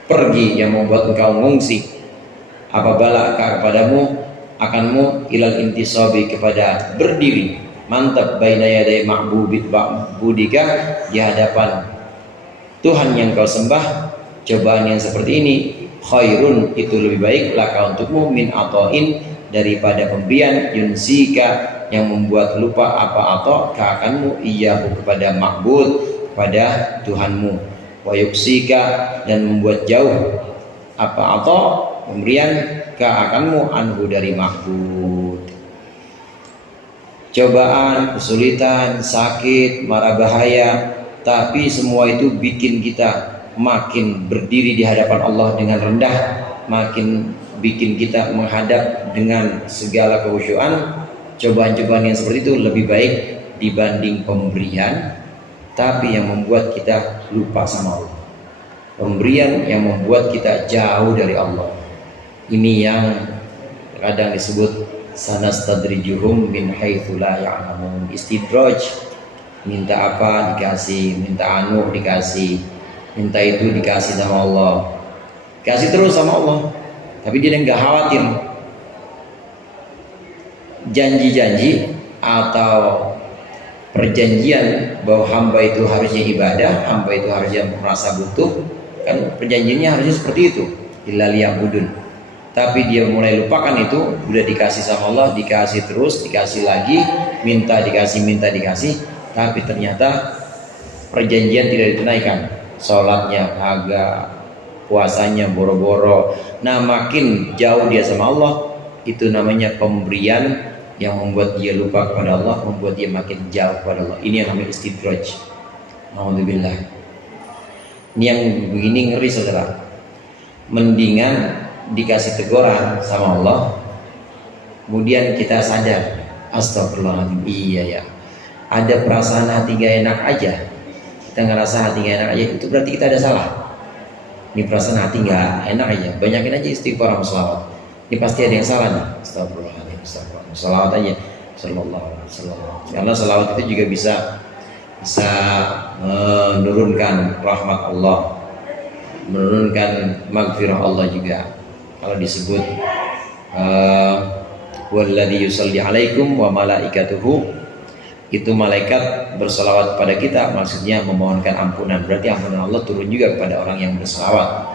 pergi, yang membuat engkau mengungsi, apa bala kepadamu, akanmu, ilal intisabi, kepada berdiri mantap, baina yaday ma'budika, di hadapan Tuhan yang kau sembah, cobaan yang seperti ini khairun, itu lebih baik laka untukmu, min atoin, daripada pemberian yunsika, yang membuat lupa apa atau keakanmu, iyahu, kepada ma'bud, kepada Tuhanmu, wa yuksika, dan membuat jauh apa atau pemberian keakanmu, anhu, dari ma'bud. Cobaan, kesulitan, sakit, mara bahaya, tapi semua itu bikin kita makin berdiri di hadapan Allah dengan rendah, makin bikin kita menghadap dengan segala kekhusyuan. Cobaan-cobaan yang seperti itu lebih baik dibanding pemberian tapi yang membuat kita lupa sama Allah, pemberian yang membuat kita jauh dari Allah. Ini yang kadang disebut sanastadrijuhum min haitsu la ya'lamun, istidraj. Minta apa dikasih, minta anu dikasih, minta itu dikasih sama Allah, kasih terus sama Allah, tapi dia nggak khawatir janji-janji atau perjanjian bahwa hamba itu harusnya ibadah, hamba itu harusnya merasa butuh, kan perjanjiannya harusnya seperti itu, illa liya'budun. Tapi dia mulai lupakan itu, udah dikasih sama Allah, dikasih terus, dikasih lagi, minta dikasih, tapi ternyata perjanjian tidak ditunaikan. Sholatnya kagak, puasanya boro-boro. Nah, makin jauh dia sama Allah, itu namanya pemberian yang membuat dia lupa kepada Allah, membuat dia makin jauh kepada Allah. Ini yang namanya istidraj. Alhamdulillah. Ini yang begini ngeri, saudara. Mendingan dikasih teguran sama Allah, kemudian kita sadar, astagfirullahaladzim, iya ya, ada perasaan hati gak enak aja, kita ngerasa hati gak enak aja, itu berarti kita ada salah. Ini perasaan hati gak enak aja, banyakin aja istighfar sama selawat. Ini pasti ada yang salah nih. Astagfirullahaladzim, astagfirullah. Selawat aja, sallallahu alaihi wasallam. Karena selawat itu juga bisa menurunkan rahmat Allah, menurunkan maghfirah Allah juga. Kalau disebut walladzi yusalli alaikum wa malaikatuhu, itu malaikat berselawat kepada kita, maksudnya memohonkan ampunan. Berarti ampunan Allah turun juga kepada orang yang berselawat.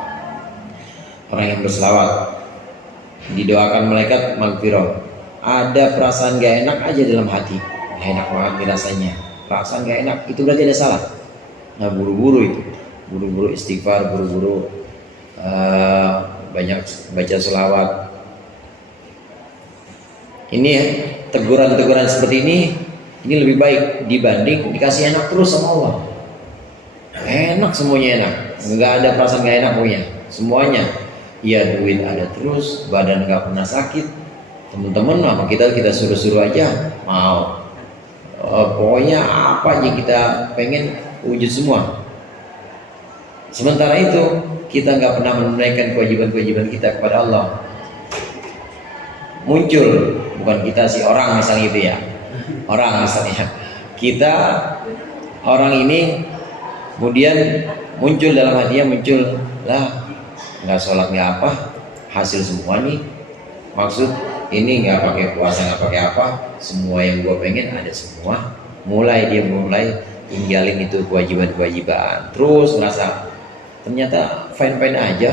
Orang yang berselawat didoakan malaikat maghfirah. Ada perasaan gak enak aja dalam hati, gak enak banget nih rasanya, perasaan gak enak, itu berarti ada salah. Nah, buru-buru itu, buru-buru istighfar, buru-buru banyak baca selawat. Ini teguran-teguran seperti ini lebih baik dibanding dikasih enak terus sama Allah. Enak, semuanya enak, nggak ada perasaan nggak enak punya semuanya. Ya, duit ada terus, badan nggak pernah sakit. Teman-teman sama kita suruh-suruh aja mau. Pokoknya apa aja kita pengen wujud semua. Sementara itu kita nggak pernah menunaikan kewajiban-kewajiban kita kepada Allah. Muncul, bukan kita sih, orang misalnya gitu ya, orang misalnya kita, orang ini kemudian muncul dalam hatinya, muncul lah, nggak sholat nggak apa, hasil semua nih, maksud ini nggak pakai puasa nggak pakai apa, semua yang gue pengen ada semua. Dia mulai tinggalin itu kewajiban-kewajiban, terus ngerasa ternyata fine-fine aja,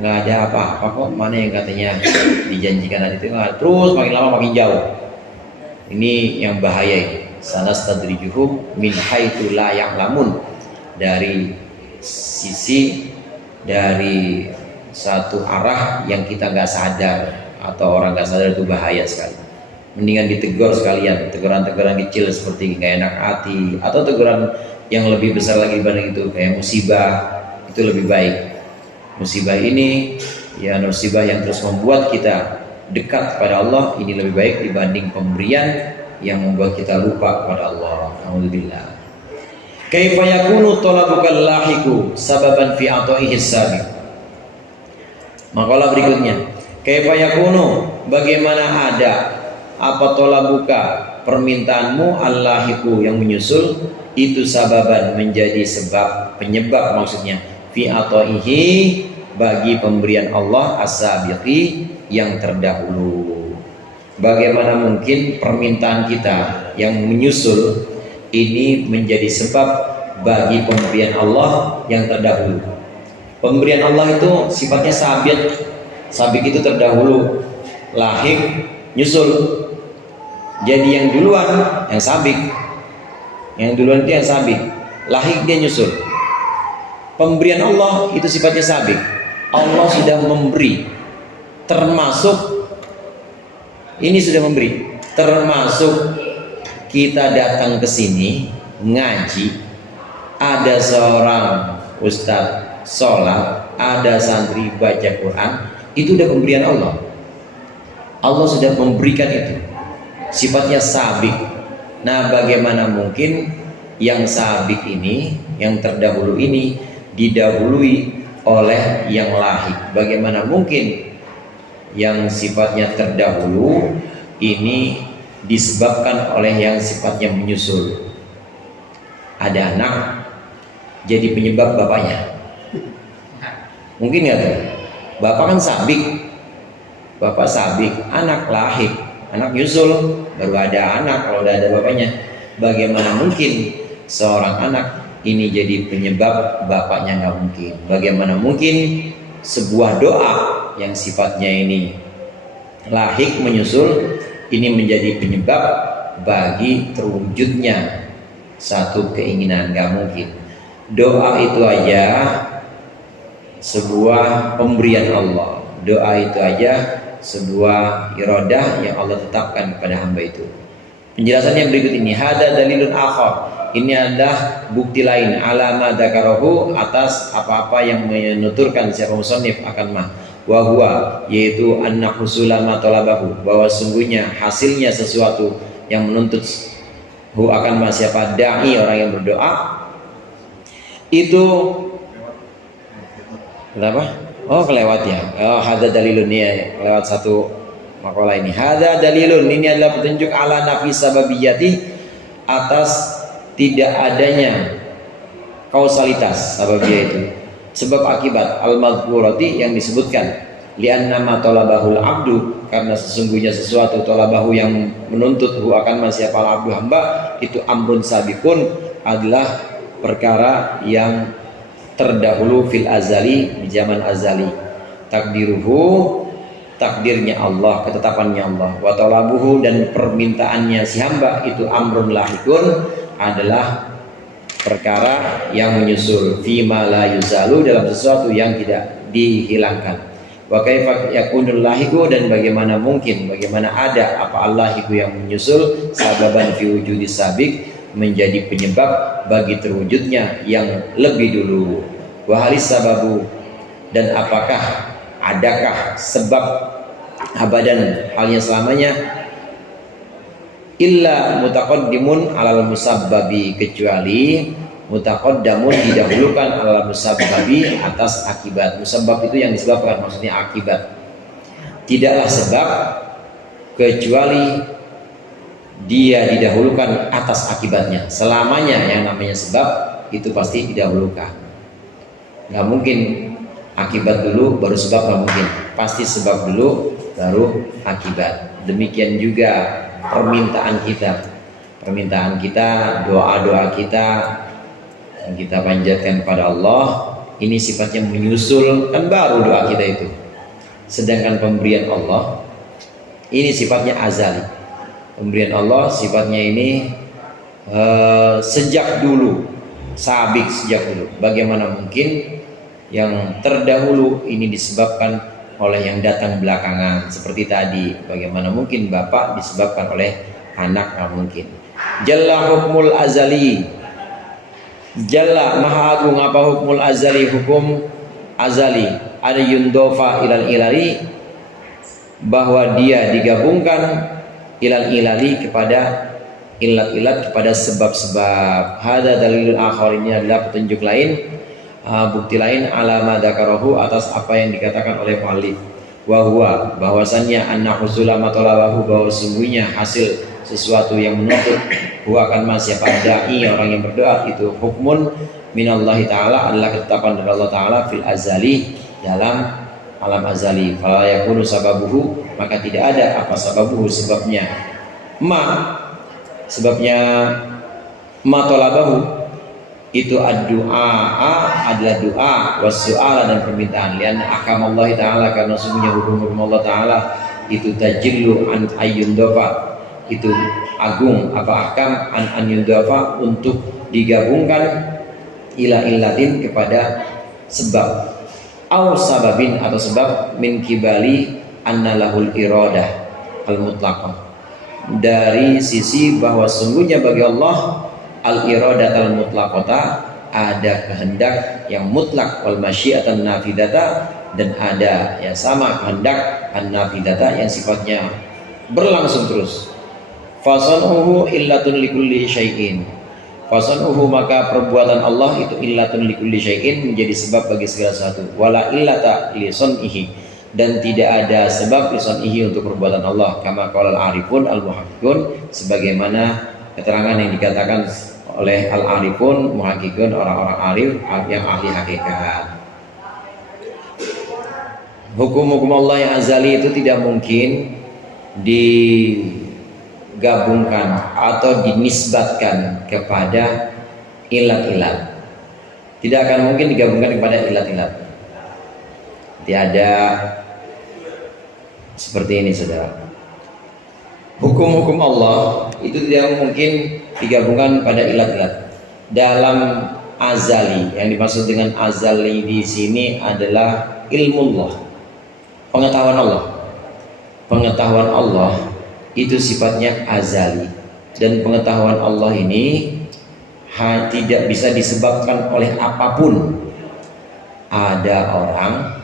nggak ada apa-apa kok. Mana yang katanya dijanjikan tadi itu, terus makin lama makin jauh. Ini yang bahaya ini. Sanastadrijuhum min haitsu la ya'lamun, dari sisi, dari satu arah yang kita nggak sadar, atau orang nggak sadar, itu bahaya sekali. Mendingan ditegur sekalian, teguran-teguran kecil seperti nggak enak hati, atau teguran yang lebih besar lagi dibanding itu, kayak musibah, itu lebih baik. Musibah ini ya musibah yang terus membuat kita dekat kepada Allah, ini lebih baik dibanding pemberian yang membuat kita lupa kepada Allah. Alhamdulillah. Kaifa yakunu talabukal lahiku sababan fi ataihi sabiq. Makalah berikutnya, kaifa yakunu, bagaimana ada apa talabuka, permintaanmu, allahiku, yang menyusul, itu sababan, menjadi sebab, penyebab maksudnya, fi ataihi, bagi pemberian Allah, as-sabiqi, yang terdahulu. Bagaimana mungkin permintaan kita yang menyusul ini menjadi sebab bagi pemberian Allah yang terdahulu? Pemberian Allah itu sifatnya sabit. Sabit itu terdahulu, lahik, nyusul. Jadi yang duluan yang sabik. Yang duluan itu yang sabik. Lahik dia nyusul. Pemberian Allah itu sifatnya sabik. Allah sudah memberi, termasuk ini sudah memberi, termasuk kita datang ke sini ngaji, ada seorang ustadz sholat, ada santri baca Quran, itu udah pemberian Allah. Allah sudah memberikan itu, sifatnya sabik. Nah, bagaimana mungkin yang sabik ini, yang terdahulu ini didahului oleh yang lahir? Bagaimana mungkin yang sifatnya terdahulu ini disebabkan oleh yang sifatnya menyusul? Ada anak jadi penyebab bapaknya, mungkin nggak tuh? Bapak kan sabik, bapak sabik, anak lahir, anak nyusul, baru ada anak kalau udah ada bapaknya. Bagaimana mungkin seorang anak ini jadi penyebab bapaknya? Nggak mungkin. Bagaimana mungkin sebuah doa yang sifatnya ini lahik menyusul ini menjadi penyebab bagi terwujudnya satu keinginan? Nggak mungkin. Doa itu aja sebuah pemberian Allah. Doa itu aja sebuah iradah yang Allah tetapkan kepada hamba itu. Penjelasannya berikut ini. Hada dalilun akhar. Ini adalah bukti lain alama dzakarahu, atas apa-apa yang menuturkan siapa musannif akan mah. Wa huwa, yaitu anna husulama talabahu, bahwa sungguhnya hasilnya sesuatu yang menuntut hu akan mah siapa dai, orang yang berdoa itu. Kenapa? Oh, kelewat ya. Oh, hada dalilun, ya lewat satu makalah ini. Hada dalilun, ini adalah petunjuk ala nafi sababiyati, atas tidak adanya kausalitas sababiyah itu, sebab akibat al-madhkurati yang disebutkan. Lianna ma talabahul abdu, karena sesungguhnya sesuatu talabahu yang menuntut hu akan siapa abdu hamba, itu amrun sabikun, adalah perkara yang terdahulu fil azali, di zaman azali. Takdiruhu, takdirnya Allah, ketetapannya Allah. Wa talabuhu, dan permintaannya si hamba itu amrun lahikun, adalah perkara yang menyusul. Fima la yuzalu, dalam sesuatu yang tidak dihilangkan. Wa kaifa yakunul lahiku, dan bagaimana mungkin, bagaimana ada apa allahiku yang menyusul, sababan fi wujudi sabik, menjadi penyebab bagi terwujudnya yang lebih dulu. Wa halis sababu, dan apakah adakah sebab abadan, halnya selamanya, illa mutaqaddimun alal musabbabi, kecuali mutaqaddamun didahulukan alal musabbabi, atas akibat. Musabbab itu yang disebabkan, maksudnya akibat. Tidaklah sebab kecuali dia didahulukan atas akibatnya. Selamanya yang namanya sebab itu pasti didahulukan. Nggak mungkin akibat dulu baru sebab, nggak mungkin. Pasti sebab dulu baru akibat. Demikian juga permintaan kita, doa-doa kita yang kita panjatkan kepada Allah, ini sifatnya menyusul, kan baru doa kita itu. Sedangkan pemberian Allah ini sifatnya azali. Pemberian Allah sifatnya ini sejak dulu, sabik sejak dulu. Bagaimana mungkin yang terdahulu ini disebabkan oleh yang datang belakangan? Seperti tadi, bagaimana mungkin bapak disebabkan oleh anak? Nggak mungkin. Jalla hukmul azali, Jalla maha agung apa hukmul azali, hukum azali. Ada yundofa ilal ilali, bahwa dia digabungkan ilal ilali, kepada ilat-ilat, kepada sebab-sebab. Hada dalilul akhar, ini adalah petunjuk lain, bukti lain, alama dzakarahu, atas apa yang dikatakan oleh muallif. Wa huwa, bahwasannya anna husula matalabahu, bahwa sungguhnya hasil sesuatu yang menuntut hu akan siapa dai, orang yang berdoa, itu hukmun minallahi ta'ala, adalah ketetapan dari Allah ta'ala, fil azali, dalam alam azali. Fala yakunu sababuhu, maka tidak ada apa sababuhu, sebabnya. Sebabnya ma talabahu, itu ad-du'a adalah doa, was-su'ala dan permintaan. Lian ahkam Allah Ta'ala, karena sungguhnya hukum Allah Ta'ala itu tajillu an ayyundafa, itu agung apa ahkam an yundafa, untuk digabungkan ila illatin kepada sebab, au sababin atau sebab, min kibali annalahul iradah al-mutlaqah, dari sisi bahwa sungguhnya bagi Allah al-iradat al-mutlaqata, ada kehendak yang mutlak, wal masyiatan nafidata, dan ada yang sama kehendak an-nafidata yang sifatnya berlangsung terus. Fasanuhu illatun likulli syai'in, fasanuhu maka perbuatan Allah itu illatun likulli syai'in, menjadi sebab bagi segala sesuatu. Wala illata li sun'ihi, dan tidak ada sebab li sun'ihi untuk perbuatan Allah. Kama qala al-arifun al-muhaqqiqun, sebagaimana keterangan yang dikatakan oleh al-arifun muhaqqiqun, orang-orang arif yang ahli hakikat. Hukum-hukum Allah yang azali itu tidak mungkin digabungkan atau dinisbatkan kepada ilat-ilat. Tidak akan mungkin digabungkan kepada ilat-ilat. Tidak ada seperti ini, saudara. Hukum-hukum Allah itu tidak mungkin digabungkan pada ilat-ilat. Dalam azali, yang dimaksud dengan azali di sini adalah ilmullah, pengetahuan Allah. Pengetahuan Allah itu sifatnya azali, dan pengetahuan Allah ini tidak bisa disebabkan oleh apapun. Ada orang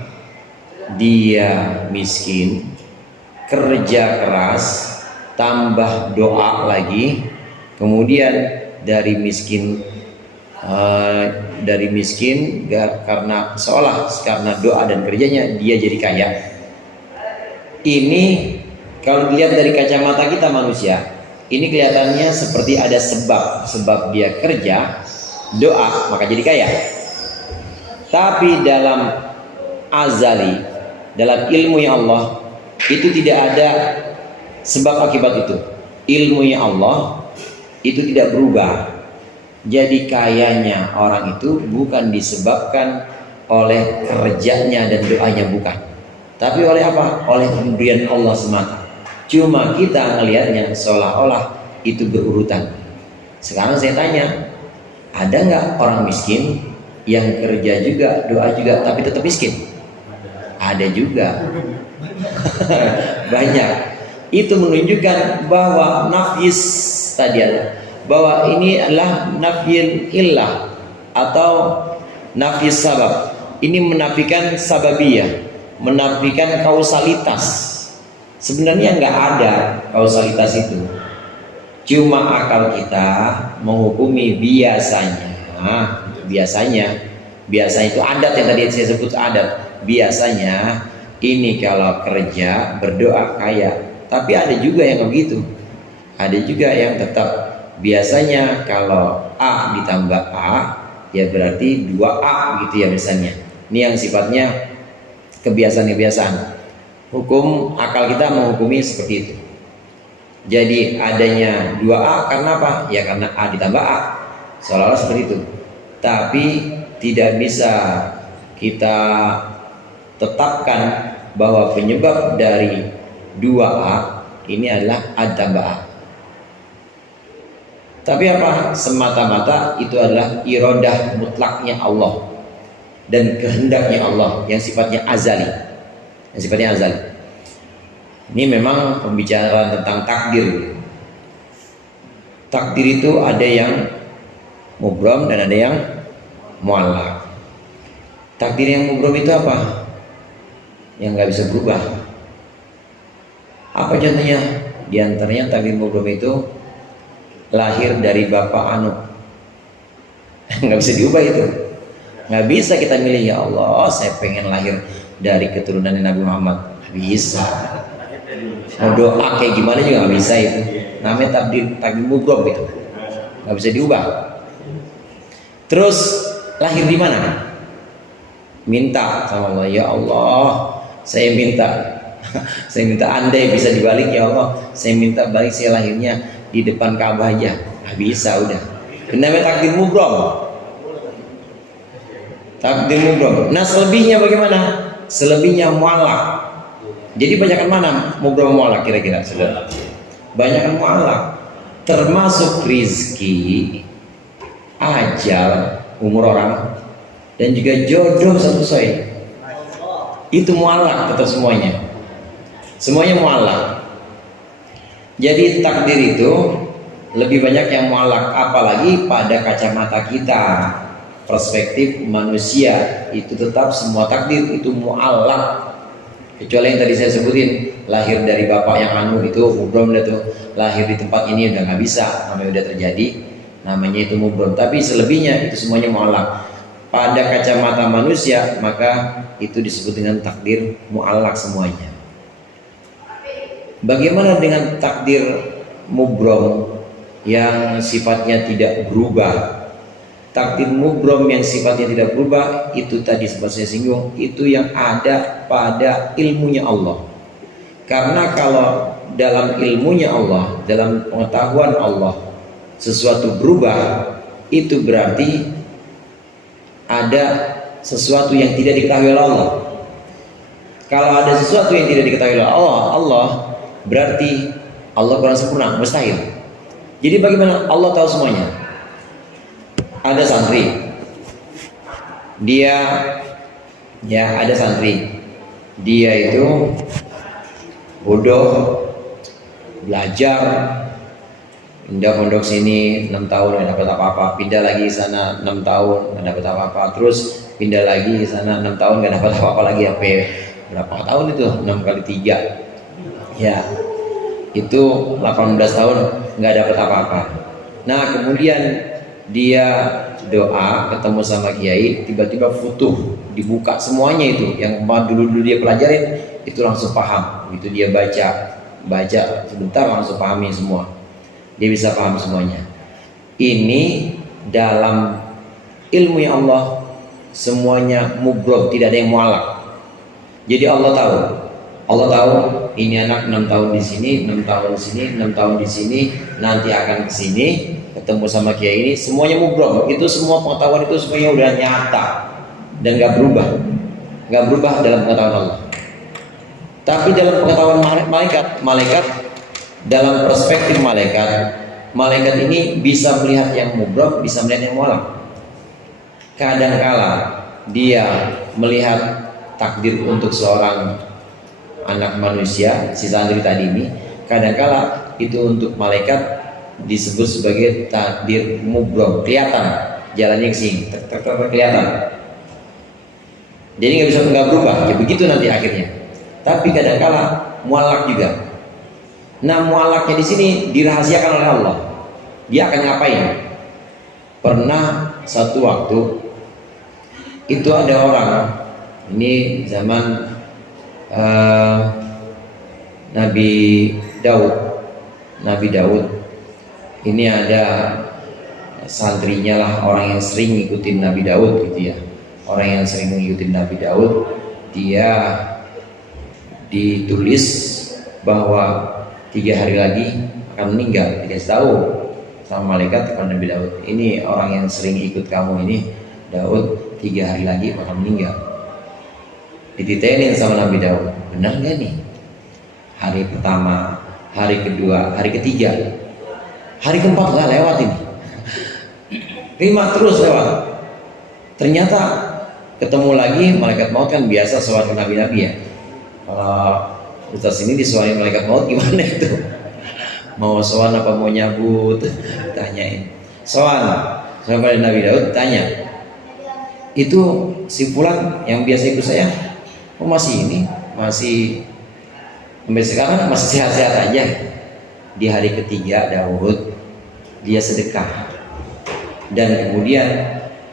dia miskin, kerja keras, tambah doa lagi, kemudian dari miskin karena doa dan kerjanya dia jadi kaya. Ini kalau dilihat dari kacamata kita manusia, ini kelihatannya seperti ada sebab dia kerja, doa, maka jadi kaya. Tapi dalam azali, dalam ilmunya Allah, itu tidak ada sebab akibat itu. Ilmunya Allah itu tidak berubah. Jadi kayanya orang itu bukan disebabkan oleh kerjanya dan doanya, bukan. Tapi oleh apa? Oleh pemberian Allah semata. Cuma kita ngelihatnya seolah-olah itu berurutan. Sekarang saya tanya, ada nggak orang miskin yang kerja juga, doa juga, tapi tetap miskin? Ada juga. Banyak. Itu menunjukkan bahwa nafis tadi ada, bahwa ini adalah nafil illah atau nafis sabab. Ini menafikan sababiyah, menafikan kausalitas. Sebenarnya nggak ada kausalitas itu. Cuma akal kita menghukumi biasanya. Biasanya itu adat yang tadi saya sebut adat. Biasanya ini kalau kerja berdoa kaya. Tapi ada juga yang begitu. Ada juga yang tetap biasanya kalau A ditambah A, ya berarti 2A gitu ya misalnya. Ini yang sifatnya kebiasaan-kebiasaan. Hukum akal kita menghukumi seperti itu. Jadi adanya 2A karena apa? Ya karena A ditambah A. Seolah-olah seperti itu. Tapi tidak bisa kita tetapkan bahwa penyebab dari 2A ini adalah A tambah A. Tapi apa? Semata-mata itu adalah iradah mutlaknya Allah dan kehendaknya Allah yang sifatnya azali. Ini memang pembicaraan tentang takdir. Takdir itu ada yang mubram dan ada yang muallaq. Takdir yang mubram itu apa? Yang nggak bisa berubah. Apa contohnya? Di antaranya takdir mubram itu lahir dari bapak anu. Nggak bisa diubah itu. Nggak bisa kita milih, ya Allah saya pengen lahir dari keturunan Nabi Muhammad. Nggak bisa. Mau doa kayak gimana juga nggak bisa itu. Namanya takdir mubram itu. Nggak bisa diubah. Terus lahir di mana? Minta sama Allah, ya Allah saya minta andai bisa dibalik, ya Allah saya minta balik saya lahirnya di depan Ka'bah aja. Nggak bisa, udah. Namanya takdir mubram. Takdir mubrom. Nah selebihnya bagaimana? Selebihnya mu'allaq. Jadi banyakkan mana mubrom mu'allaq kira-kira saudara? Banyakkan mu'allaq. Termasuk rizki, ajal, umur orang, dan juga jodoh satu soy. Itu mu'allaq tetap semuanya. Semuanya mu'allaq. Jadi takdir itu lebih banyak yang mu'allaq, apalagi pada kacamata kita, perspektif manusia itu tetap semua takdir itu mu'allaq. Kecuali yang tadi saya sebutin, lahir dari bapak yang anu itu mubrom, tuh lahir di tempat ini udah nggak bisa, namanya udah terjadi, namanya itu mubrom. Tapi selebihnya itu semuanya mu'allaq. Pada kacamata manusia maka itu disebut dengan takdir mu'allaq semuanya. Bagaimana dengan takdir mubrom yang sifatnya tidak berubah? Takdir mubrom yang sifatnya tidak berubah itu tadi sempat saya singgung, itu yang ada pada ilmunya Allah. Karena kalau dalam ilmunya Allah, dalam pengetahuan Allah sesuatu berubah, itu berarti ada sesuatu yang tidak diketahui oleh Allah. Kalau ada sesuatu yang tidak diketahui oleh Allah berarti Allah kurang sempurna, mustahil. Jadi bagaimana Allah tahu semuanya? Ada santri, dia itu bodoh, belajar, pindah pondok sini 6 tahun nggak dapat apa-apa, pindah lagi sana 6 tahun nggak dapat apa-apa, terus pindah lagi sana 6 tahun nggak dapat apa-apa lagi. Berapa tahun itu? 6 kali 3 ya, itu 18 tahun nggak dapat apa-apa. Nah kemudian dia doa ketemu sama kiai, tiba-tiba futuh, dibuka semuanya itu yang dulu dia pelajarin itu langsung paham. Itu dia baca sebentar langsung pahami semua, dia bisa paham semuanya. Ini dalam ilmu yang Allah semuanya mubrom, tidak ada yang mu'allaq. Jadi Allah tahu ini anak 6 tahun di sini, 6 tahun di sini, 6 tahun di sini, nanti akan ke sini ketemu sama kiai ini, semuanya mubrom. Itu semua pengetahuan itu semuanya udah nyata dan nggak berubah dalam pengetahuan Allah. Tapi dalam pengetahuan malaikat, dalam perspektif malaikat ini bisa melihat yang mubrom, bisa melihat yang mu'allaq. Kadangkala dia melihat takdir untuk seorang anak manusia, si santri tadi ini, kadangkala itu untuk malaikat disebut sebagai takdir mubrom, kelihatan jalannya ke sini, kelihatan. Jadi nggak berubah, ya begitu nanti akhirnya. Tapi kadangkala mu'allaq juga. Nah mu'allaqnya di sini dirahasiakan oleh Allah. Dia akan ngapain? Pernah satu waktu itu ada orang, ini zaman Nabi Daud. Ini ada santrinya lah, orang yang sering ngikutin Nabi Daud gitu ya. Orang yang sering ngikutin Nabi Daud, dia ditulis bahwa 3 hari lagi akan meninggal. Dikasih tahu sama malaikat kepada Nabi Daud, ini orang yang sering ikut kamu ini, Daud 3 hari lagi akan meninggal. Dititenin sama Nabi Daud, benar gak nih? Hari pertama, hari kedua, hari ketiga, hari keempat nggak lewat ini, 5 terus lewat. Ternyata ketemu lagi malaikat maut, kan biasa soal nabi-nabi ya. Kalau Ustaz ini disuarain malaikat maut gimana itu? Mau soal apa mau nyabut? Tanyain. Soal sampai Nabi Daud tanya, itu si fulan yang biasa ikut saya, masih sampai sekarang masih sehat-sehat aja. Di hari ketiga Daud dia sedekah, dan kemudian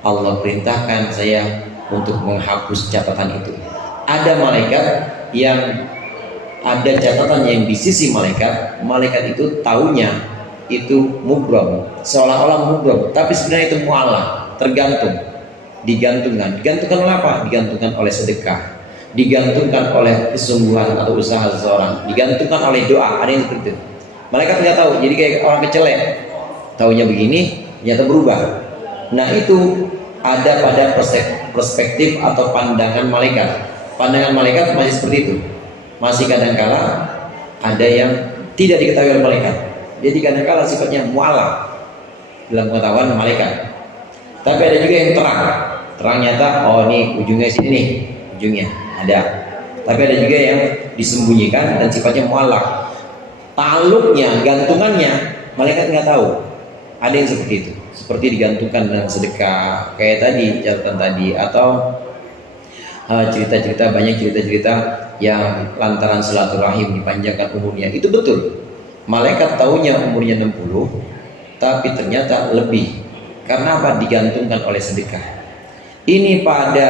Allah perintahkan saya untuk menghapus catatan itu. Ada malaikat yang ada catatan yang di sisi malaikat itu taunya itu mubrom, seolah-olah mubrom, tapi sebenarnya itu mu'allaq, digantungkan oleh apa? Digantungkan oleh sedekah, digantungkan oleh kesungguhan atau usaha seseorang, digantungkan oleh doa. Ada yang seperti itu. Malaikat nggak tahu, jadi kayak orang kecelek, taunya begini, ternyata berubah. Nah itu ada pada perspektif atau pandangan malaikat. Pandangan malaikat masih seperti itu. Masih kadangkala ada yang tidak diketahui oleh malaikat. Jadi kadangkala sifatnya mu'alaq dalam pengetahuan malaikat. Tapi ada juga yang terang nyata. Oh, ini ujungnya sini nih, ujungnya ada. Tapi ada juga yang disembunyikan dan sifatnya mu'alaq. Taluknya, gantungannya, malaikat nggak tahu. Ada yang seperti itu, seperti digantungkan dengan sedekah, kayak tadi catatan tadi, atau cerita-cerita, banyak cerita-cerita yang lantaran silaturahim dipanjangkan umurnya. Itu betul. Malaikat tahunya umurnya 60, tapi ternyata lebih. Karena apa? Digantungkan oleh sedekah. Ini pada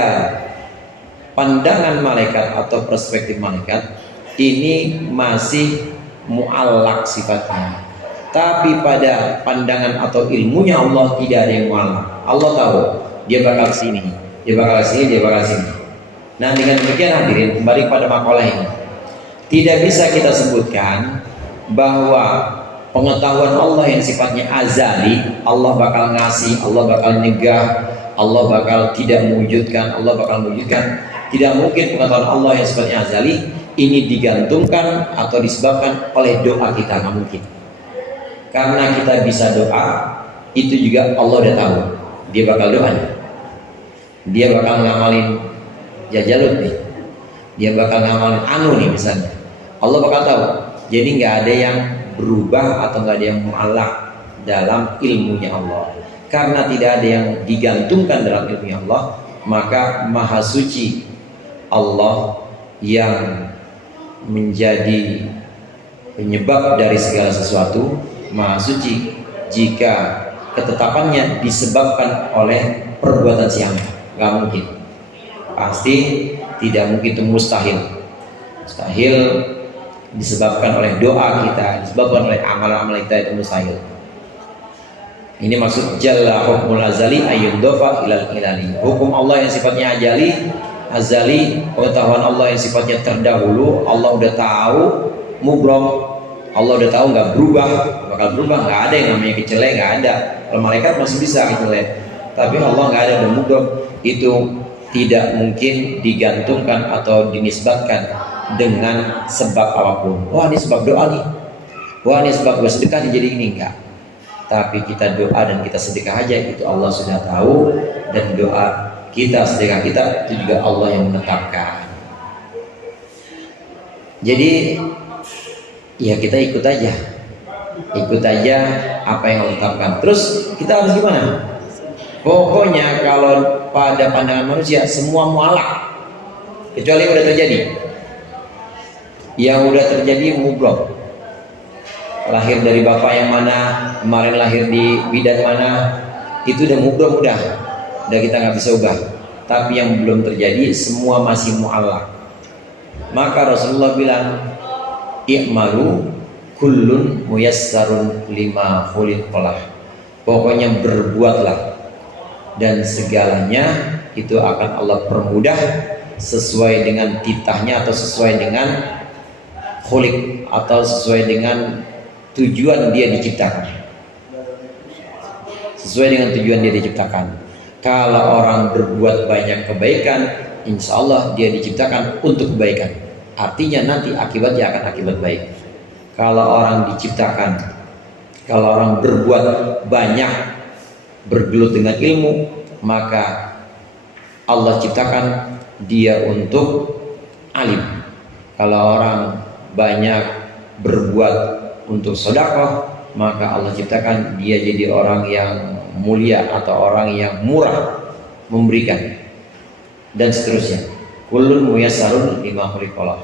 pandangan malaikat atau perspektif malaikat, ini masih mu'allaq sifatnya. Tapi pada pandangan atau ilmunya Allah tidak ada yang mu'allaq. Allah tahu dia bakal sini, dia bakal sini, dia bakal sini. Nah, dengan demikian hadirin, kembali pada makalah ini, tidak bisa kita sebutkan bahwa pengetahuan Allah yang sifatnya azali, Allah bakal ngasih, Allah bakal nyegah, Allah bakal tidak mewujudkan, Allah bakal mewujudkan. Tidak mungkin pengetahuan Allah yang sifatnya azali ini digantungkan atau disebabkan oleh doa kita, nggak mungkin. Karena kita bisa doa, itu juga Allah udah tahu. Dia bakal doa, dia bakal ngamalin jajalut nih, dia bakal ngamalin anu nih misalnya. Allah bakal tahu. Jadi nggak ada yang berubah atau nggak ada yang mu'allaq dalam ilmunya Allah. Karena tidak ada yang digantungkan dalam ilmunya Allah, maka maha suci Allah yang menjadi penyebab dari segala sesuatu, maha suci jika ketetapannya disebabkan oleh perbuatan siapa. Nggak mungkin, pasti tidak mungkin, itu mustahil disebabkan oleh doa kita, disebabkan oleh amal-amal kita, itu mustahil. Ini maksud jalla hukmul azali ayyundofa ilal ilali. Hukum Allah yang sifatnya azali, pengetahuan Allah yang sifatnya terdahulu, Allah udah tahu, mubrom, Allah udah tahu, nggak berubah, bakal berubah, nggak ada yang namanya kecelek, nggak ada. Kalau malaikat masih bisa kecelek, tapi Allah nggak ada, udah mubrom. Itu tidak mungkin digantungkan atau dinisbatkan dengan sebab apapun. Wah, ini sebab doa nih, wah ini sebab gue sedekah nih jadi ini, enggak. Tapi kita doa dan kita sedekah aja, itu Allah sudah tahu. Dan doa kita, sedekah kita, itu juga Allah yang menetapkan. Jadi ya kita ikut aja apa yang Allah tetapkan. Terus kita harus gimana? Pokoknya kalau pada pandangan manusia semua mu'allaq, kecuali yang udah terjadi. Yang udah terjadi mubrok, lahir dari bapak yang mana, kemarin lahir di bidan mana, itu udah mubrok, udah kita nggak bisa ubah. Tapi yang belum terjadi semua masih mu'allaq. Maka Rasulullah bilang, i'malu kullun muyassarun lima khuliqalah. Pokoknya berbuatlah dan segalanya itu akan Allah permudah sesuai dengan titahnya atau sesuai dengan khuliq atau sesuai dengan tujuan dia diciptakan. Sesuai dengan tujuan dia diciptakan. Kalau orang berbuat banyak kebaikan, insya Allah dia diciptakan untuk kebaikan. Artinya nanti akibatnya akan akibat baik. Kalau orang diciptakan, kalau orang berbuat banyak, bergelut dengan ilmu, maka Allah ciptakan dia untuk alim. Kalau orang banyak berbuat untuk sedekah, maka Allah ciptakan dia jadi orang yang mulia atau orang yang murah memberikan, dan seterusnya. Kullun muyassarun lima khuliqalah.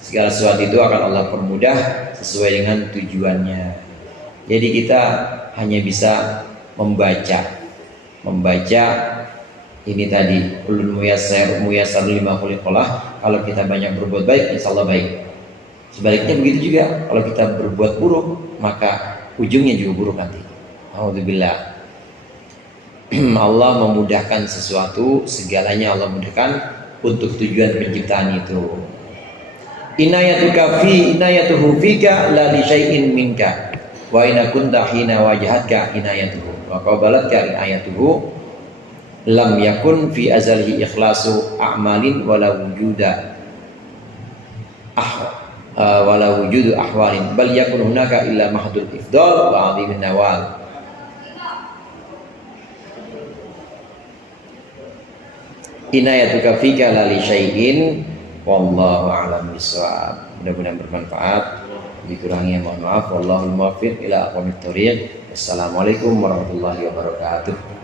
Segala sesuatu itu akan Allah permudah sesuai dengan tujuannya. Jadi kita hanya bisa membaca ini tadi, kullun muyassarun lima khuliqalah. Kalau kita banyak berbuat baik, insya Allah baik. Sebaliknya begitu juga, kalau kita berbuat buruk, maka ujungnya juga buruk nanti. Alhamdulillah. Allah memudahkan sesuatu, segalanya Allah mudahkan untuk tujuan penciptaan itu. Inayatuhu fika la li syai'in minka wa inna kunta hina wajahatka inayatuhu wa qabalatka inayatuhu. lam yakun fi azalihi ikhlasu a'malin wala wujuda wala wujudu ahwalin bal yakun hunaka illa mahdul ifdal wa 'azimin nawal. Inayatuka fika la li syai'in wallahu a'lam bissawab. Mudah-mudahan bermanfaat. Dikurangnya mohon maaf. Wallahul muwaffiq ila aqwamit thoriq. Wassalamualaikum warahmatullahi wabarakatuh.